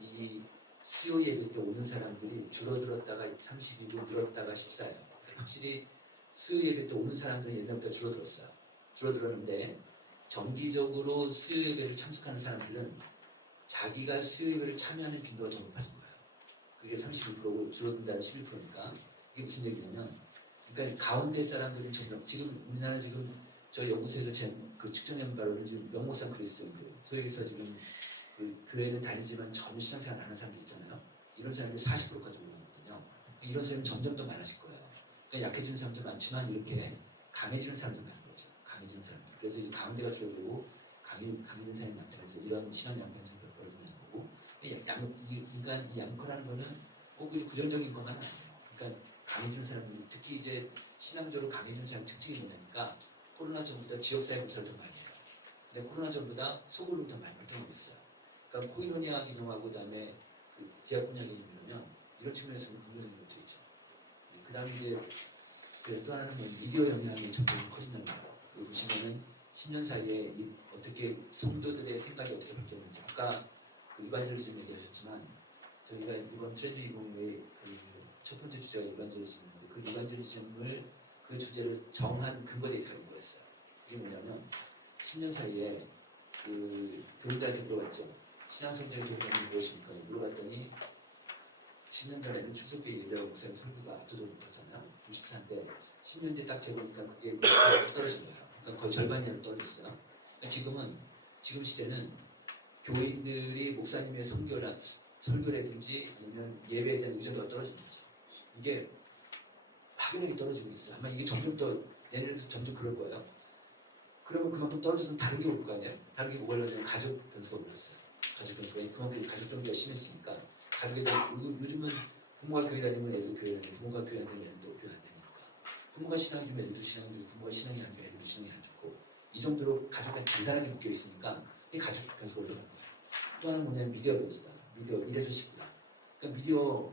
이 수요 예배 때 오는 사람들이 줄어들었다가 32로 늘었다가 14예요. 확실히 수요 예배 때 오는 사람들은 예전보다 줄어들었어요. 줄어들었는데 정기적으로 수요 예배를 참석하는 사람들은 자기가 수요 예배를 참여하는 빈도가 더 높아진 거예요. 그게 32%고 줄어든다는 11%니까 이게 무슨 얘기냐면 그러니까 가운데 사람들은 점점 지금 우리나라 지금 저희 연구소에서 그 측정한 바로는 지금 명목상 그리스도인들 소위 해서 지금 그 교회는 다니지만 전혀 신앙생활 안 하는 사람들 있잖아요. 이런 사람들이 40%까지 오르거든요. 이런 사람이 점점 더 많아질 거예요. 그러니까 약해지는 사람도 많지만 이렇게 강해지는 사람도 많은 거죠. 강해지는 사람들. 그래서 이 가운데가 줄어들고 강해지는 사람이 많다고 해서 이런 신앙 양변성이 벌어지는 거고 인간 이 양커라는 거는 꼭 부정적인 것만 아니에요. 그러니까 강해지는 사람들이 특히 이제 신앙적으로 강해지는 사람 특징이 뭐냐니까 코로나 전보다 지역사회 봉사를 더 많이 해요. 근데 코로나 전보다 소굴을 더 많이 활동하고 있어요. 그러니까 코이노니아 기능하고 그다음에 그 디아코니아 기능이면 이런 측면에서는 긍정적인 것도 있죠. 그 다음에 이제 또 하나는 뭐 미디어 영향이 점점 커진다는 거예요. 여기 보시면은 10년 사이에 어떻게 성도들의 생각이 어떻게 바뀌었는지 아까 그 이반젤리즘 얘기하셨지만 저희가 이번 트렌드 2020의 첫 번째 주제가 이반젤리즘인데 그 이반젤리즘을 그 주제를 정한 근거 데이터가 있는 거였어요. 이게 뭐냐면 10년 사이에 그 교인들한테 물어봤죠. 신앙성장의 교인들이 무엇입니까? 물어봤더니 10년 전에는 출석교 예배하고 목사님 설교가 압도적으로 높았잖아요. 94인데 10년 뒤에 딱 재보니까 그게 떨어진 거예요. 그러니까 거의 절반 이하로 떨어졌어요. 그러니까 지금 시대는 교인들이 목사님의 설교라든지 아니면 예배에 대한 의존도가 떨어지는 거죠. 이게 확연하게 떨어지고 있어요. 아마 이게 점점 더 내년에도 점점 그럴 거예요. 그러면 그만큼 떨어져서 다르게 올 거 아니에요? 다르게 뭐가 올라가면 가족 변수가 올랐어요. 가족 변수가 그만큼 가족 종교가 심해지니까 가족에 요즘은 부모가 교회 다니면 애들도 교회 다니고 부모가 교회 안 다니면 애들도 교회 안 다니니까 부모가 신앙이 좀 애들도 신앙이 좀 부모가 신앙이 안 좋고 애들도 신앙이 안 좋고 이 정도로 가족에 단단하게 묶여 있으니까 이 가족 변수가 올라간 거예요. 또 하나는 뭐냐면 미디어 변수다. 미디어 1에서 10이다. 그러니까 미디어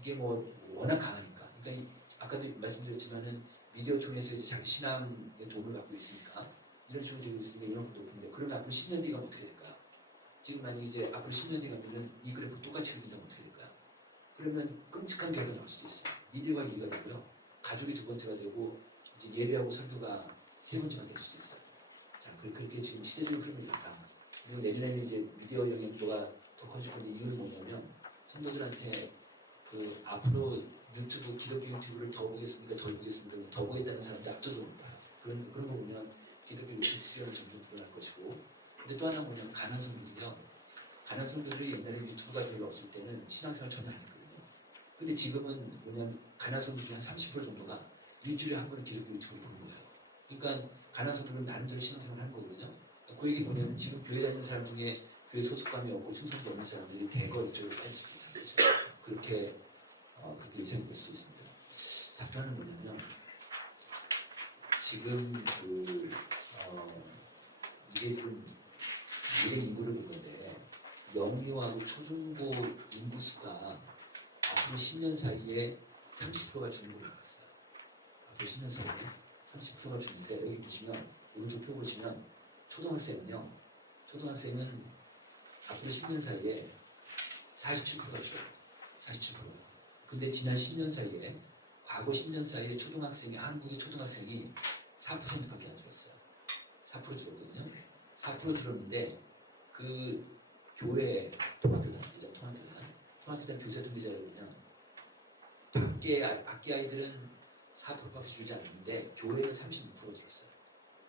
이게 뭐 워낙 강하니까. 그러니까 아까도 말씀드렸지만은 미디어 통해서 이제 자기 신앙의 도움을 받고 있으니까 이런 식으로 되고 있으니까 이런 것도 높은데 그러면 앞으로 10년 뒤가 어떻게 될까요? 지금 만약에 이제 앞으로 10년 뒤 가면은 이 그래프 똑같이 그린다면 어떻게 될까요? 그러면 끔찍한 결과가 나올 수도 있어요. 미디어가 2가 되고요. 가족이 두 번째가 되고 이제 예배하고 설교가 세 번째가 될 수도 있어요. 자, 그렇게 지금 시대적인 흐름이 있다. 그리고 내년에는 이제 미디어 영향도가 더 커질 건데 이유는 뭐냐면 성도들한테 그 앞으로 유튜브, 기독교 유튜브를 더 보겠습니까? 덜 보겠습니까? 더 보겠다는 사람들이 압도적으로 많아요. 그런 거 보면 기독교 유튜브 수요는 점점 늘어날 것이고 근데 또 하나 뭐냐면 가난 성도들이요. 가난 성도들이 옛날에 유튜브가 별로 없을 때는 신앙생활 전혀 안 했거든요. 근데 지금은 뭐냐면 가난 성도들이 한 30% 정도가 일주일에 한 번은 기독교 유튜브를 보는 거예요. 그러니까 가난 성도들은 나름대로 신앙생활을 하는 거거든요. 그 얘기 뭐냐면 지금 교회 다니는 사람 중에 교회 소속감이 없고 충성도 없는 사람들이 대거 이쪽으로 빠지고 있다는 거죠. 그렇게 의사가 될 수 있습니다. 답변은 뭐냐면 지금 이게 지금 인구를 볼 건데 영유아하고 초중고 인구수가 앞으로 10년 사이에 30%가 주는 걸로 나왔어요. 앞으로 10년 사이에 30%가 주는데 여기 보시면 오른쪽 표 보시면 초등학생은 앞으로 10년 사이에 47%가 줄어요. 47%. 근데 지난 10년 사이에 과거 10년 사이에 한국의 초등학생이 4%밖에 안 줄었어요. 4% 줄었거든요. 4% 줄었는데 그 교회 통학교 다니는 교사들 비자를 보면 밖에 아이들은 4%밖에 줄지 않는데 교회는 36% 줄었어요.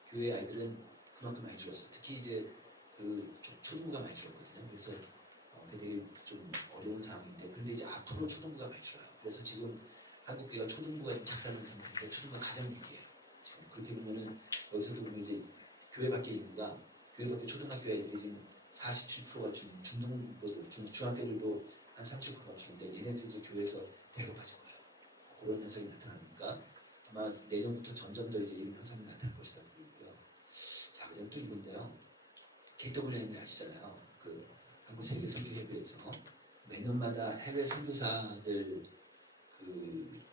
교회 아이들은 그만큼 많이 줄었어요. 특히 이제 그 초등부가 많이 줄었거든요. 그래서 되게 좀 어려운 상황인데, 근데 이제 앞으로 초등부가 많이 줄어요. 그래서 지금 한국교회가 초등부가 좀 작살난 상태인데 초등부가 가장 위기예요. 지금 그렇게 보면은 여기서도 보면 이제 교회 밖에 이유가 교회 밖에 초등학교 애들이 지금 47%가 지금 중학교들도 한 30%가 주는데 얘네들이 이제 교회에서 대급하지 거예요. 그런 현상이 나타나니까 아마 내년부터 점점 더 이제 이런 현상이 나타날 것이다 보이고요. 자, 그다음 또 이건데요. KWN 아시잖아요. 그 한국 세계 선교협회에서 매년마다 해외 선교사들 그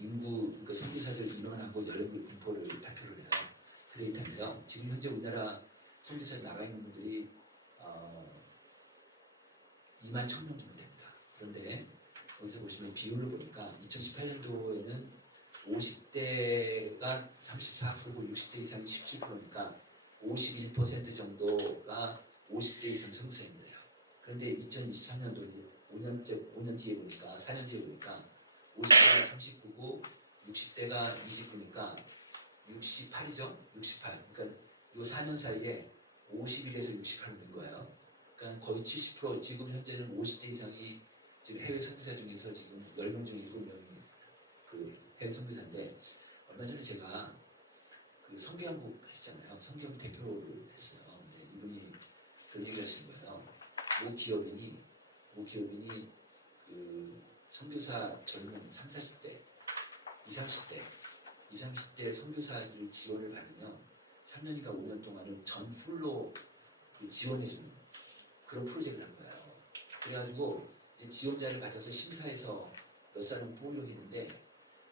인구 그 선교사들 인원하고 연령별 분포를 발표를 해요. 그 데이터인데요. 지금 현재 우리나라 선교사에 나가 있는 분들이 2만 1,000명 정도 됩니다. 그런데 여기서 보시면 비율을 보니까 2018년도에는 50대가 34%고 60대 이상이 17%니까 51% 정도가 50대 이상 선교사입니다. 그런데 2023년도 5년 뒤에 보니까 4년 뒤에 보니까 50대가 39고 60대가 29니까 68이죠? 68. 그러니까 이 4년 사이에 51에서 68이 된 거예요. 그러니까 거의 70% 지금 현재는 50대 이상이 지금 해외 선교사 중에서 지금 10명 중에 7명이 그 해외 선교사인데 얼마 전에 제가 그 성경국 하시잖아요. 성경 대표를 했어요. 이분이 그런 얘기를 하신 거예요. 모 기업인이 그 선교사 젊은 30, 40대, 20, 30대 선교사들 지원을 받으면 3년인가 5년 동안은 전 풀로 그 지원해주는 그런 프로젝트를 한 거예요. 그래가지고 이제 지원자를 받아서 심사해서 몇 사람을 뽑으려고 했는데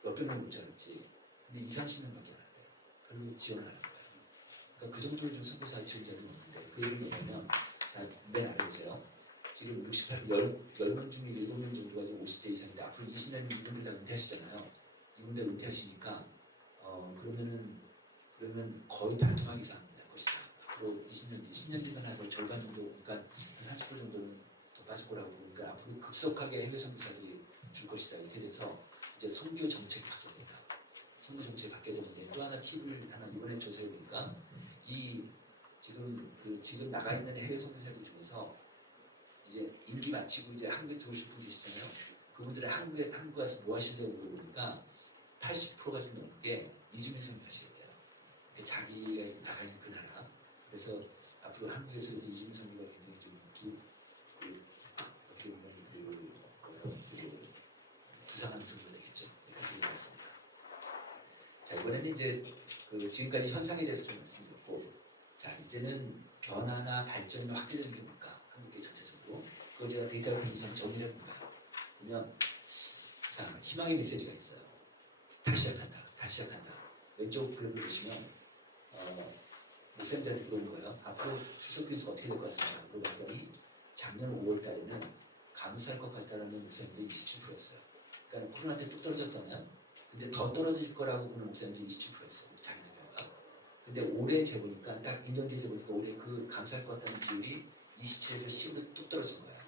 몇백 명 모자랐지. 근데 20, 30명밖에 안 한대요. 그리고 지원을 하는 거예요. 그러니까 그 정도로 좀 선교사 지원자들이 있는데 그 얘기는 뭐냐면 맨 아래 보세요. 지금 10명 중에 7명 정도가 지금 50대 이상인데 앞으로 20년 이분들 다 은퇴하시잖아요. 이분들 은퇴하시니까 그러면 거의 반토막 이상 날 것이다. 앞으로 20년 뒤만 하고 절반 정도, 그러니까 30% 정도는 더 빠질 거라고. 그러니까 앞으로 급속하게 해외 선교사들이 줄 것이다. 이렇게 돼서 이제 선교 정책이 바뀌어야 된다. 선교 정책이 바뀌어야 되는데 또 하나 팁을 하나 이번에 조사해 보니까 지금 나가 있는 해외 선교사들 중에서 이제 임기 마치고 이제 한국에 들어오실 분 계시잖아요. 그분들이 한국에 가서 뭐 하시려고 물어보니까 80%가 좀 넘게 이주민 선교하셔야 돼요. 자기가 지금 나가 있는 그 나라. 그래서 앞으로 한국에서 이제 이주민 선교가 굉장히 좀 어떻게 보면 부상하는 선교가 되겠죠. 그렇게 되겠습니다. 자, 이번에는 이제 지금까지 현상에 대해서 좀 말씀드렸고, 자, 이제는 변화나 발전이 확대되는 게 뭘까? 한국의 전체적으로. 그걸 제가 데이터를 보면서 정리를 해볼까요? 보면, 자, 희망의 메시지가 있어요. 다시 시작한다. 왼쪽 그래프 보시면, 목사님들한테 물어본 거예요. 앞으로 출석 비수가 어떻게 될 것 같습니까? 물어봤더니, 작년 5월 달에는 감사할 것 같다는 목사님들이 27%였어요. 그러니까 코로나 때 뚝 떨어졌잖아요. 근데 더 떨어질 거라고 보는 목사님들이 27%였어요. 자기네가. 근데 올해 재보니까, 딱 1년 뒤에 재보니까 올해 그 감사할 것 같다는 비율이 27에서 10으로 뚝 떨어진 거예요.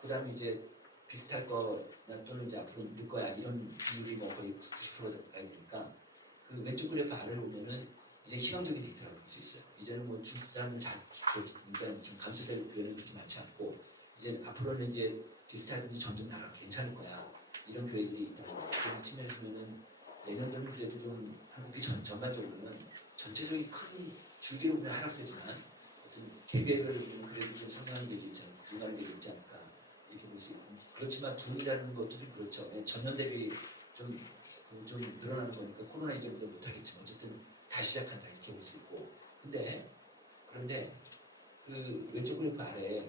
그 다음에 이제 비슷할 거나 또는 이제 앞으로 늘 거야. 이런 비율이 뭐 거의 90%가 되니까 그 왼쪽 그래프 아래를 보면은 이제 실험적인 데이터라고 볼 수 있어요. 이제는 뭐 중국 사람은 그러니까 좀 감소될 교회는 그렇게 많지 않고 이제 앞으로는 이제 비슷하든지 점점 나가고 괜찮을 거야. 이런 교회들이 있다고 그런 측면에서 보면은 내년도는 그래도 좀 한국이 전반적으로는 전체적인 큰 줄기로 보면 하락세지만 어떤 개개별은 그래도 좀 성장하는 게 있지 않을까, 불가는 게 있지 않을까 이렇게 볼 수 있고 그렇지만 붐이라는 것도 좀 그렇죠. 전년 대비 좀 늘어나는 거니까 코로나 이전보다 못하겠지만 어쨌든 다시 시작한다 이렇게 볼 수 있고 그런데 그 왼쪽 그래프 아래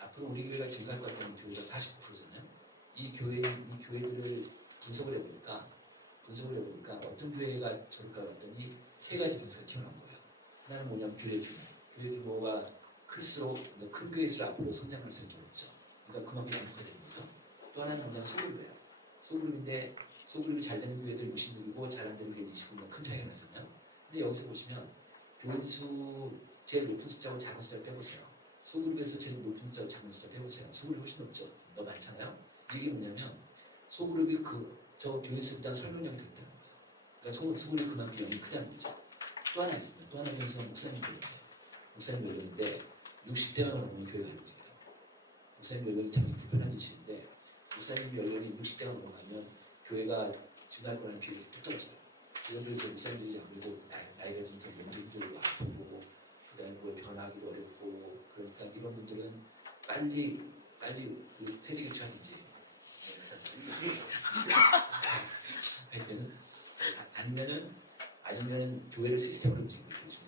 앞으로 우리 교회가 증가할 것 같다는 교회가 49%잖아요. 이 교회들을 분석을 해보니까 어떤 교회가 저럴까 봤더니 세 가지 분석이 튀어나온 거예요. 하나는 뭐냐면 교회 규모가 클수록 큰 교회일수록 앞으로 성장 가능성이 좀 높죠. 그러니까 그만큼 양극화 되는 거죠. 또 하나는 뭐냐면 소그룹이에요. 소그룹인데 소그룹이 잘 되는 교회들 60명이고 잘 안 되는 교회 20명이면 큰 차이가 나잖아요. 근데 여기서 보시면 교인수 제일 높은 숫자하고 작은 숫자 빼보세요. 소그룹에서 제일 높은 숫자하고 작은 숫자 빼보세요. 소그룹이 훨씬 높죠. 더 많잖아요. 이게 뭐냐면 소그룹이 저 교인수보다 설명량이 더 있다는 거예요. 그러니까 소그룹이 그만큼 영이 크다는 거죠. 또 하나 있습니다. 또 하나 변수는 목사님 교회예요. 목사님 교회인데 60대가 넘으면 교회가 이루어져요. 목사님 연령이 참 불편한 짓인데 목사님 연령이 60대가 넘어가면 교회가 증가할 거라는 비율이 뚝 떨어져요. 그래서 목사님들이 아무래도 나이가 좀 힘들고 아프고 그다음에 뭐 변하기도 어렵고 그러니까 이런 분들은 빨리 그 세대 교체하든지 아니면 교회를 시스템으로 움직이는 거죠.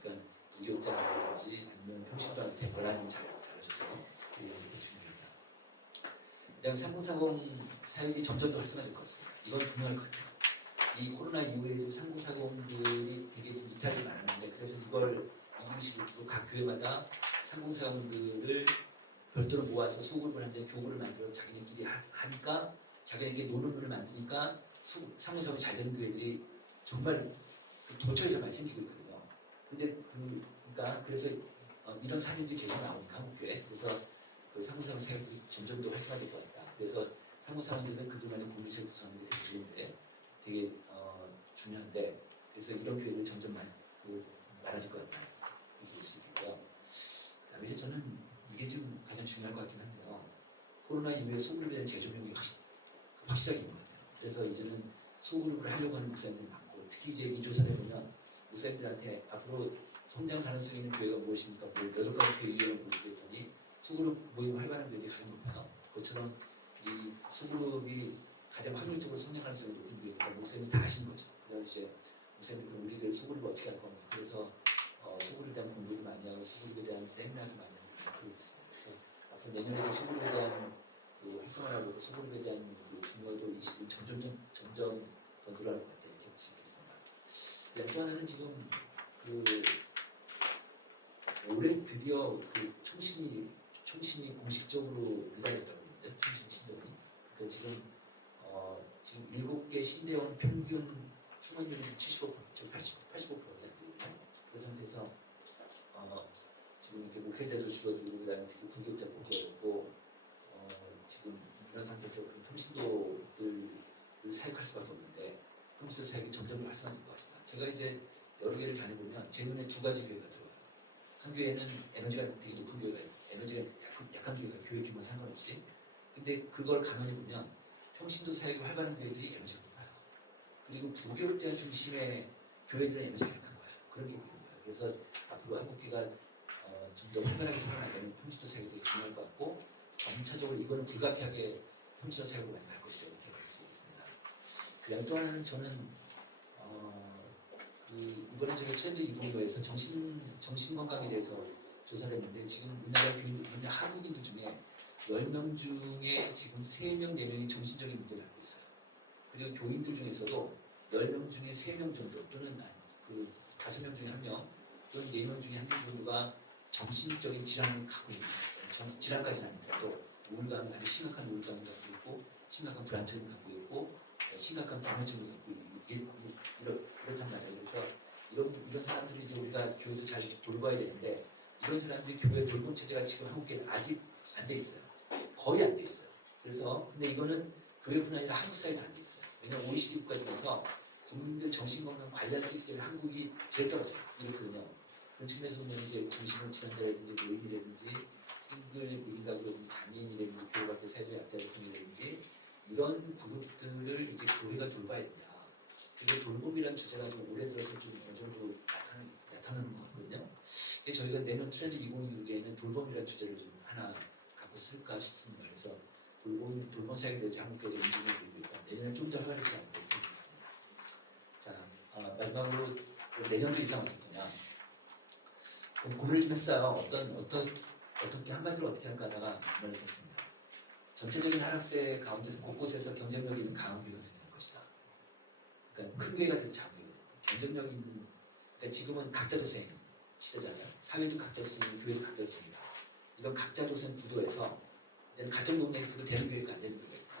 그러니까 부교육자라든지 아니면 평신도한테 권한을 잘하셔서 교회를 해주십니다. 그다음 3040 사역이 점점 더 활성화될 것 같습니다. 이건 분명할 것 같아요. 이 코로나 이후에 3040들이 되게 좀 이탈이 많았는데 그래서 이걸 이동식으로 각 교회마다 3040들을 별도로 모아서 소그룹을 하는데 교구를 만들어 자기네끼리 하니까 자기네끼리 노름을 만드니까 3040이 잘 되는 교회들이 정말 도처에서 많이 생기고 있거든요. 근데 그래서 이런 사진들이 계속 나오니까 한국교회 그래서 그 3040 사역들이 점점 더 활성화될 것 같다. 그래서 3040들은 그동안의 공동체 구성이 되게 좋은데 되게 중요한데 그래서 이런 교회들 점점 많아질 것 같다. 이렇게 볼 수 있고요. 그다음에 저는 이게 좀 가장 중요할 것 같긴 한데요. 코로나 이후에 소그룹에 대한 재조명이 확실하게 있는 것 같아요. 그래서 이제는 소그룹을 하려고 하는 목사님들이 많고 특히 이제 이 조사를 보면 목사님들한테 앞으로 성장 가능성이 있는 교회가 무엇입니까? 8가지 교회 이름을 보시겠더니 소그룹 모임을 활발한 교회가 가장 높아요. 그것처럼 이 소그룹이 가장 확률적으로 성장 가능성이 높은 교회가 목사님이 다 하신 거죠. 그래서 이제 목사님이 그럼 우리들 소그룹을 어떻게 할 겁니까? 그래서 소그룹에 대한 공부도 많이 하고 소그룹에 대한 세미나도 많이 하고 그러고 있습니다. 그래서 앞으로 내년에도 소그룹에 대한 활성화라고 소그룹에 대한 중요도 인식이 점점 더 늘어날 것 같아요. 이렇게 볼 수 있겠습니다. 또 하나는 지금 올해 드디어 총신이 공식적으로 유발됐다고 합니다. 총신 신도이. 그러니까 지금 7개 신대원 평균 충원율이 75%, 85%가 되거든요. 그 상태에서 지금 이렇게 목회자도 줄어들고 그다음에 특히 부교육자 복귀하고 지금 이런 상태에서 평신도들을 사역할 수밖에 없는데 평신도 사역이 점점 활성화될 것 같습니다. 제가 이제 여러 개를 다녀보면 제 눈에 2가지 교회가 들어와요. 한 교회는 에너지가 되게 높은 교회가 있고 에너지가 약한 교회가 교회 규모 상관없이 근데 그걸 가만히 보면 평신도 사역이 활발한 교회들이 에너지가 높아요. 그리고 부교육자 중심의 교회들은 에너지가 약한 거예요. 그런 게 보입니다. 그래서 앞으로 한국교회가 좀 더 활발하게 살아나가는 평신도 사역이 되게 중요할 것 같고 점차적으로 이거는 불가피하게 평신도 사역으로 많이 갈 것이라고 이렇게 볼 수 있습니다. 그다음 또 하나는 저는 이번에 저희 트렌드 2025에서 정신 건강에 대해서 조사를 했는데 지금 우리나라 한국인들 중에 10명 중에 지금 3명, 4명이 정신적인 문제를 갖고 있어요. 그리고 교인들 중에서도 10명 중에 3명 정도 또는 5명 중에 1명 또는 4명 중에 1명 정도가 정신적인 질환을 갖고 있는 거예요. 질환까지는 아니더라도 우울감, 아주 심각한 우울감을 갖고 있고 심각한 불안증을 갖고 있고 심각한 불안증을 갖고 있고 이렇단 말이에요. 그래서 이런 사람들이 이제 우리가 교회에서 잘 돌봐야 되는데 이런 사람들이 교회 돌봄 체제가 지금 한국에 아직 안 돼 있어요. 거의 안 돼 있어요. 그래서 근데 이거는 교회뿐 아니라 한국 사회도 안 돼 있어요. 왜냐면 OECD 국가 중에서 국민들 정신건강 관련 시스템이 한국이 제일 떨어져요. 이렇거든요. 그런 측면에서 보면 이제 정신건 질환자라든지 노인이라든지 싱글 1인 가구라든지 장애인이라든지 교회 밖에 사회적 약자들이라든지 이런 그룹들을 이제 교회가 돌봐야 된다. 그게 돌봄이라는 주제가 좀 올해 들어서 좀 어느 정도 나타나는 것 같거든요. 저희가 내년 트렌드 2026에는 돌봄이라는 주제를 좀 하나 갖고 쓸까 싶습니다. 그래서 돌봄 사역에 대해서 한국에서 움직임을 보이고 있다. 내년에 좀 더 활발해지지 않을까 생각합니다. 자, 마지막으로 내년도 이상 어떨 거냐. 고민을 좀 했어요. 어떻게 한마디로 어떻게 할까 하다가 고민을 했습니다. 전체적인 하락세 가운데서 곳곳에서 경쟁력이 있는 강한 교회가 되는 것이다. 그러니까 큰 교회가 되는 작은 교회가 경쟁력이 있는 그러니까 지금은 각자도생 시대잖아요. 사회도 각자도생이고 교회도 각자도생이다. 이런 각자도생 구도에서 이제는 같은 동네에 있어도 되는 교회가 안 되는 교회가 있다.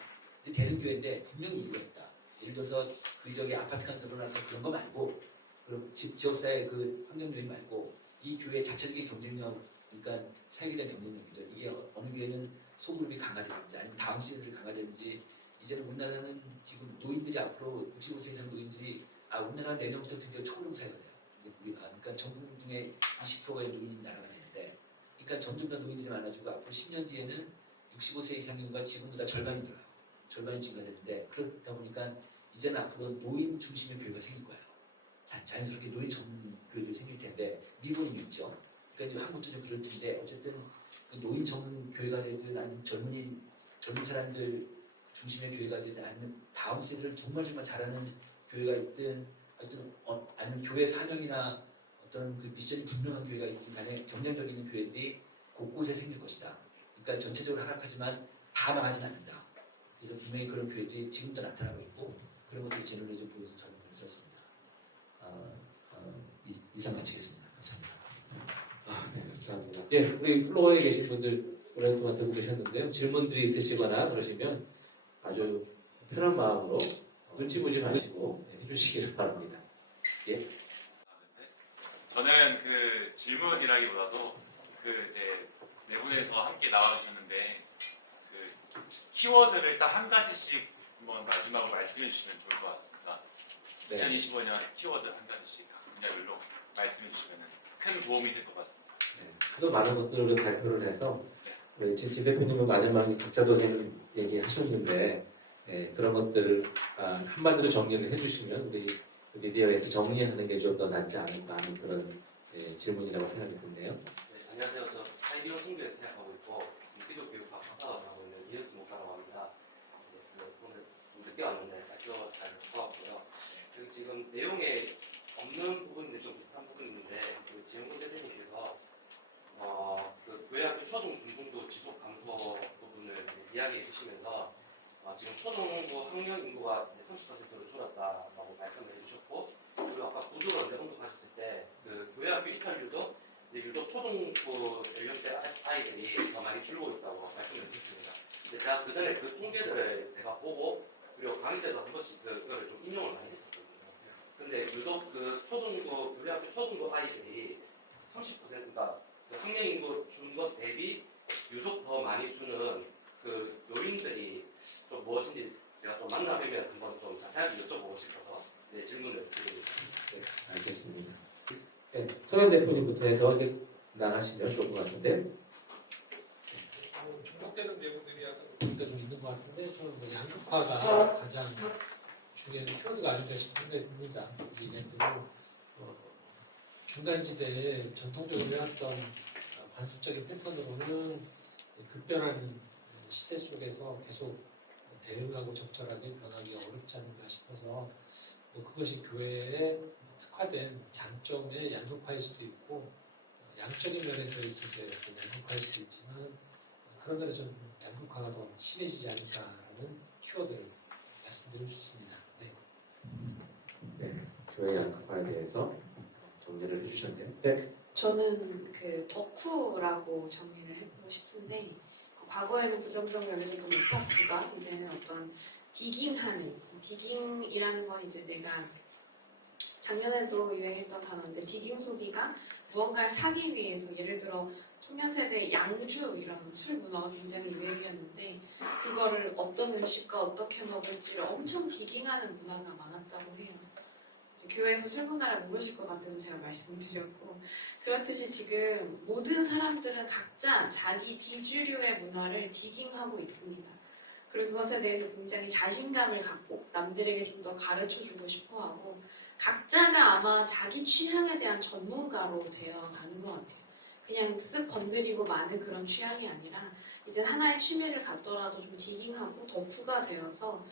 근데 되는 교회인데 분명히 이유가 있다. 예를 들어서 그 지역에 아파트가 늘어나서 그런 거 말고 그리고 지역사회 그 환경 요인 말고 이 교회 자체적인 경쟁력 그러니까 사회에 대한 경쟁력이죠. 이게 어느 교회는 소그룹이 강화되는지 아니면 다음 시대들이 강화되는지 이제는 우리나라는 지금 노인들이 앞으로 65세 이상 노인들이 우리나라 내년부터 드디어 초고령 사회가 돼요. 우리가. 그러니까 전국 중에 20%의 노인인 나라가 되는데, 그러니까 점점 더 노인들이 많아지고 앞으로 10년 뒤에는 65세 이상 인구가 지금보다 절반이 늘어요. 절반이 증가되는데, 그렇다 보니까 이제는 앞으로 노인 중심의 교회가 생길 거예요. 자연스럽게 노인 전문 교회도 생길 텐데, 미국은 있죠. 그러니까 이제 한국도 좀 그럴 텐데, 어쨌든 그 노인 전문 교회가 되든 아니면 젊은 사람들 중심의 교회가 되든 아니면 다음 세대를 정말 잘하는 교회가 있든 아니면 교회 사명이나 어떤 그 미션이 분명한 교회가 있든 간에 경쟁적인 교회들이 곳곳에 생길 것이다. 그러니까 전체적으로 하락하지만 다 망하진 않는다. 그래서 분명히 그런 교회들이 지금도 나타나고 있고 그런 것들이 제논에 좀 보여서 저는 있었습니다. 이상 마치겠습니다. 감사합니다. 네, 감사합니다. 예, 우리 플로어에 계신 분들 오랫동안 듣고 계셨는데요. 질문들이 있으시거나 그러시면 아주 편한 마음으로 눈치 보지 마시고 해주시기를 바랍니다. 예. 저는 그 질문이라기보다도 그 이제 내부에서 함께 나와주셨는데 그 키워드를 딱 한 가지씩 한번 마지막으로 말씀해 주시면 좋을 것 같습니다. 네. 2025년 키워드 한 가지씩 각 분야별로 말씀해 주시면 큰 도움이 될 것 같습니다. 네, 하도 많은 것들을 발표를 해서 우리 진 대표님은 마지막에 각자도 되는 얘기 하셨는데 그런 것들을 한마디로 정리를 해주시면 우리 미디어에서 정리하는 게 좀 더 낫지 않을까 하는 그런 질문이라고 생각이 드네요. 네, 안녕하세요. 저 사이비어 성교에 생각하고 있고 기독교육 박사를 하고 있는 이현수 목사라고 합니다. 오늘 좀 늦게 왔는데 발표 잘 좋았고요. 그리고 지금 내용에 없는 부분인데 좀 비슷한 부분이 있는데 그 재문 대표님께서 그 교회학교 초등 중등부 지속 감소 부분을 이야기해 주시면서 지금 초등부 학령 인구가 30%로 줄었다라고 말씀을 해주셨고 그리고 아까 구조를 언급하셨을 때 그 교회학교 이탈률도 유독 초등부 연령대 아이들이 더 많이 줄고 있다고 말씀을 해주셨습니다. 근데 제가 그 전에 그 통계들을 제가 보고 그리고 강의 때도 한 번씩 그거를 좀 인용을 많이 했었거든요. 근데 유독 그 교회학교 초등부 아이들이 30%가 그 학령 인구 준 것 대비 유독 더 많이 주는 그 요인들이 좀 무엇인지 제가 좀 만나뵈면 한번 좀 자세하게 여쭤보고 싶어서 질문을 드립니다. 네, 알겠습니다. 네, 서현 대표님부터 해서 이제 나가시면 좋을 것 같은데. 중복되는 내용들이 보니까 좀 있는 것 같은데 저는 뭐 양극화가 가장 중요한 키워드가 아닐까 싶은 생각이 듭니다. 얘네들도 중간지대에 전통적으로 해왔던 관습적인 패턴으로는 급변하는 시대 속에서 계속 대응하고 적절하게 변하기가 어렵지 않을까 싶어서 그것이 교회에 특화된 장점의 양극화일 수도 있고 양적인 면에서 있을 때 양극화일 수도 있지만 그런 면에서 좀 양극화가 더 심해지지 않을까라는 키워드를 말씀드리고 싶습니다. 네. 네, 교회 양극화에 대해서 정리를 해주셨네요. 네. 저는 그 덕후라고 정리를 해보고 싶은데 과거에는 부정적 면에서도 메타프가 이제는 어떤 디깅이라는 건 이제 내가 작년에도 유행했던 단어인데 디깅 소비가 무언가를 사기 위해서 예를 들어 청년 세대 양주 이런 술 문화가 굉장히 유행이었는데 그거를 어떤 음식과 어떻게 먹을지를 엄청 디깅하는 문화가 많았다고 해요. 교회에서 술 문화를 모르실 것 같아서 제가 말씀드렸고 그렇듯이 지금 모든 사람들은 각자 자기 비주류의 문화를 디깅하고 있습니다. 그리고 그것에 대해서 굉장히 자신감을 갖고 남들에게 좀 더 가르쳐주고 싶어하고 각자가 아마 자기 취향에 대한 전문가로 되어가는 것 같아요. 그냥 쓱 건드리고 마는 그런 취향이 아니라 이제 하나의 취미를 갖더라도 좀 디깅하고 덕후가 되어서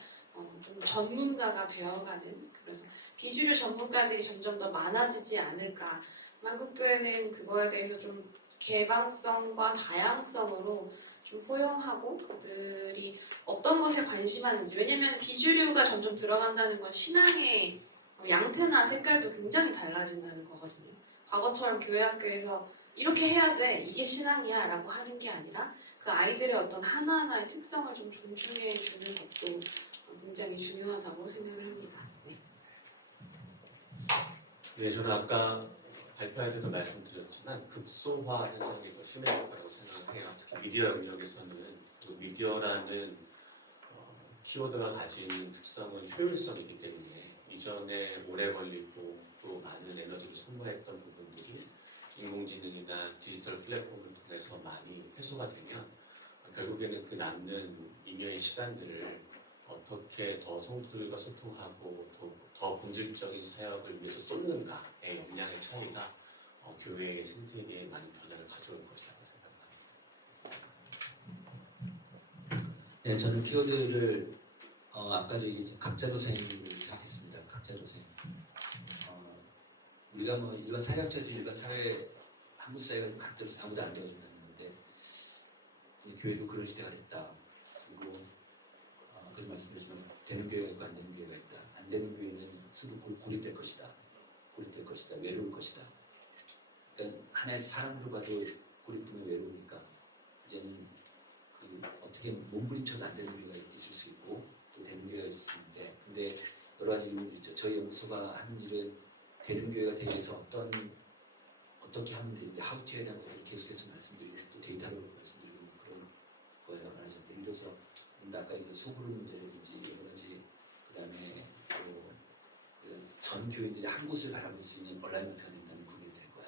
좀 전문가가 되어가는 그래서 비주류 전문가들이 점점 더 많아지지 않을까. 한국교회는 그거에 대해서 좀 개방성과 다양성으로 좀 포용하고 그들이 어떤 것에 관심하는지 왜냐면 비주류가 점점 들어간다는 건 신앙의 양태나 색깔도 굉장히 달라진다는 거거든요. 과거처럼 교회학교에서 이렇게 해야 돼 이게 신앙이야 라고 하는 게 아니라 그 아이들의 어떤 하나하나의 특성을 좀 존중해 주는 것도 굉장히 중요하다고 생각을 합니다. 네, 저는 아까 발표할 때도 말씀드렸지만 극소화 현상이 더 심해질 거라고 생각해요. 미디어 영역에서는 그 미디어라는 키워드가 가진 특성은 효율성이기 때문에 이 이전에 오래 걸리고 또 많은 에너지를 소모했던 부분들이 인공지능이나 디지털 플랫폼을 통해서 많이 해소가 되면 결국에는 그 남는 잉여의 시간들을 어떻게 더 성도들과 소통하고 또 더 본질적인 사역을 위해서 쏟는가의 역량의 차이가 교회의 생태계에 많은 변화를 가져올 것이라고 생각합니다. 네, 저는 키워드를 아까도 이제 각자도생을 생각했습니다. 각자도생. 우리가 뭐 일반 사회학자들이 일반 사회 한국 사회가 각자도생 아무도 안 되어준다는 건데 교회도 그런 시대가 됐다. 그리고 아까도 말씀드렸지만 되는 교회가 있고 안 되는 교회가 있다. 안 되는 교회는 스스로 고립될 것이다. 고립될 것이다. 외로울 것이다. 일단 하나의 사람으로 봐도 고립되면 외로우니까 이제는 어떻게 몸부림쳐도 안 되는 교회가 있을 수 있고 또 되는 교회가 있을 수 있는데 근데 여러 가지 이유도 있죠. 저희 연구소가 하는 일은 되는 교회가 되기 위해서 어떻게 하면 되는지 하우티에 대한 것을 계속해서 말씀드리고 또 데이터로 말씀드리고 그런 거예요. 그래서 예를 들어서 아까 이 소그룹 문제라든지 여러 가지 그다음에 전 교인들이 한 곳을 바라볼 수 있는 얼라이먼트가 된다는 구별이 될 거야.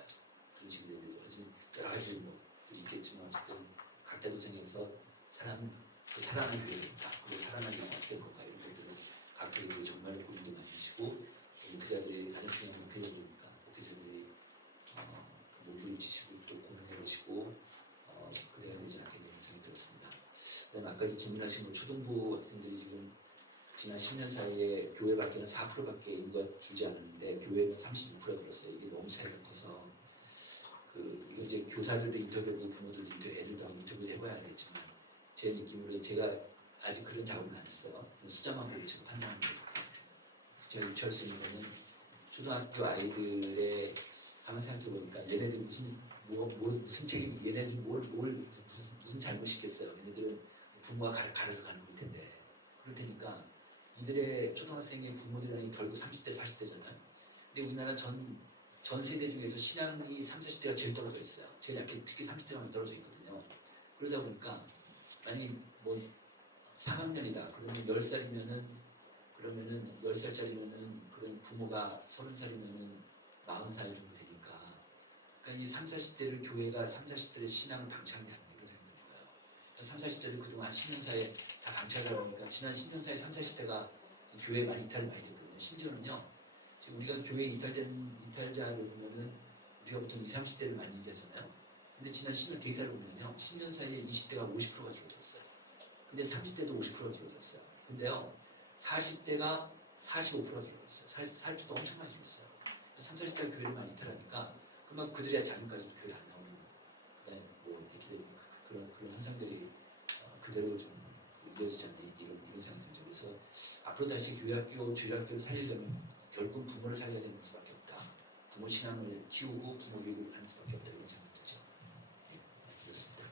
그런 식으로 여러 가지 뭐들이 있겠지만 어쨌든 각자 도생에서 살아나는 교회가 있다. 그리고 살아나기 위해서 어떻게 될 건가 이런 것들은 각 교회들이 정말 고민도 많이 하시고 목사들이 가장 중요한 목회자들이니까 목회자들이 모두를 지시고 또 고민해보시고 그래야 되지 않겠냐는 생각이 들었습니다. 그다음에 아까 질문하신 거 초등부 학생들이 지금 지난 10년 사이에 교회 밖에는 4%밖에 인구가 줄지 않았는데 교회는 36% 늘었어요. 이게 너무 차이가 커서 이거 이제 교사들도 인터뷰하고 부모들도 애들도 한번 인터뷰를 해봐야 알겠지만 제 느낌으로 제가 아직 그런 작업은 안 했어요. 숫자만 보고 지금 판단하는 거예요. 제가 유추할 수 있는 거는 초등학교 아이들의 가만 생각해 보니까 얘네들이 무슨 책임, 얘네들이 무슨 잘못이 있겠어요. 얘네들은 부모가 가르쳐서 가는 걸 텐데. 그럴 테니까 이들의 초등학생의 부모들이 결국 30대, 40대잖아요. 근데 우리나라 전 세대 중에서 신앙이 30, 40대가 제일 떨어져 있어요. 제일 약해 특히 30대가 떨어져 있거든요. 그러다 보니까 만약 뭐 3학년이다. 그러면 10살이면은 그러면은 10살짜리면은 그런 부모가 30살이면은 40살 정도 되니까 그러니까 이 30, 40대를 교회가 30, 40대의 신앙을 방치하는 게 아니에요. 그런 생각이 들어요. 30, 40대를 그동안 한 10년 사이에 다 방치하다 보니까 지난 10년 사이에 30, 40대가 교회에 많이 이탈을 많이 했거든요. 심지어는요. 지금 우리가 교회 이탈자를 보면은 우리가 보통 20, 30대를 많이 얘기하잖아요. 근데 지난 10년 데이터를 보면요. 10년 사이에 20대가 50%가 줄어들었어요. 근데 30대도 50%가 줄어들었어요. 근데요. 40대가 45%가 줄어들었어요. 40대도 엄청 많이 줄었어요. 30, 40대가 교회를 많이 이탈하니까 그러면 그들의 자녀까지 교회 안 나오는 그다음에 뭐 이렇게 되면 그런 현상들이 그대로 좀 이어지지 않나 이런 생각이 들죠. 그래서 앞으로 다시 교회학교, 주일학교를 살리려면 결국 부모를 살려야 되는 수밖에 없다. 부모 신앙을 키우고 부모 교육을 하는 수밖에 없다 이런 생각이 들죠. 네, 그렇습니다.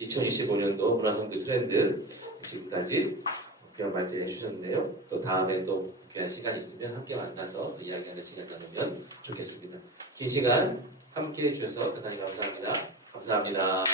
2025년도 문화성교 트렌드 지금까지 귀한 말씀 해주셨는데요. 또 다음에 또 귀한 시간이 있으면 함께 만나서 또 이야기하는 시간 나누면 좋겠습니다. 긴 시간 함께 해주셔서 대단히 감사합니다. 감사합니다.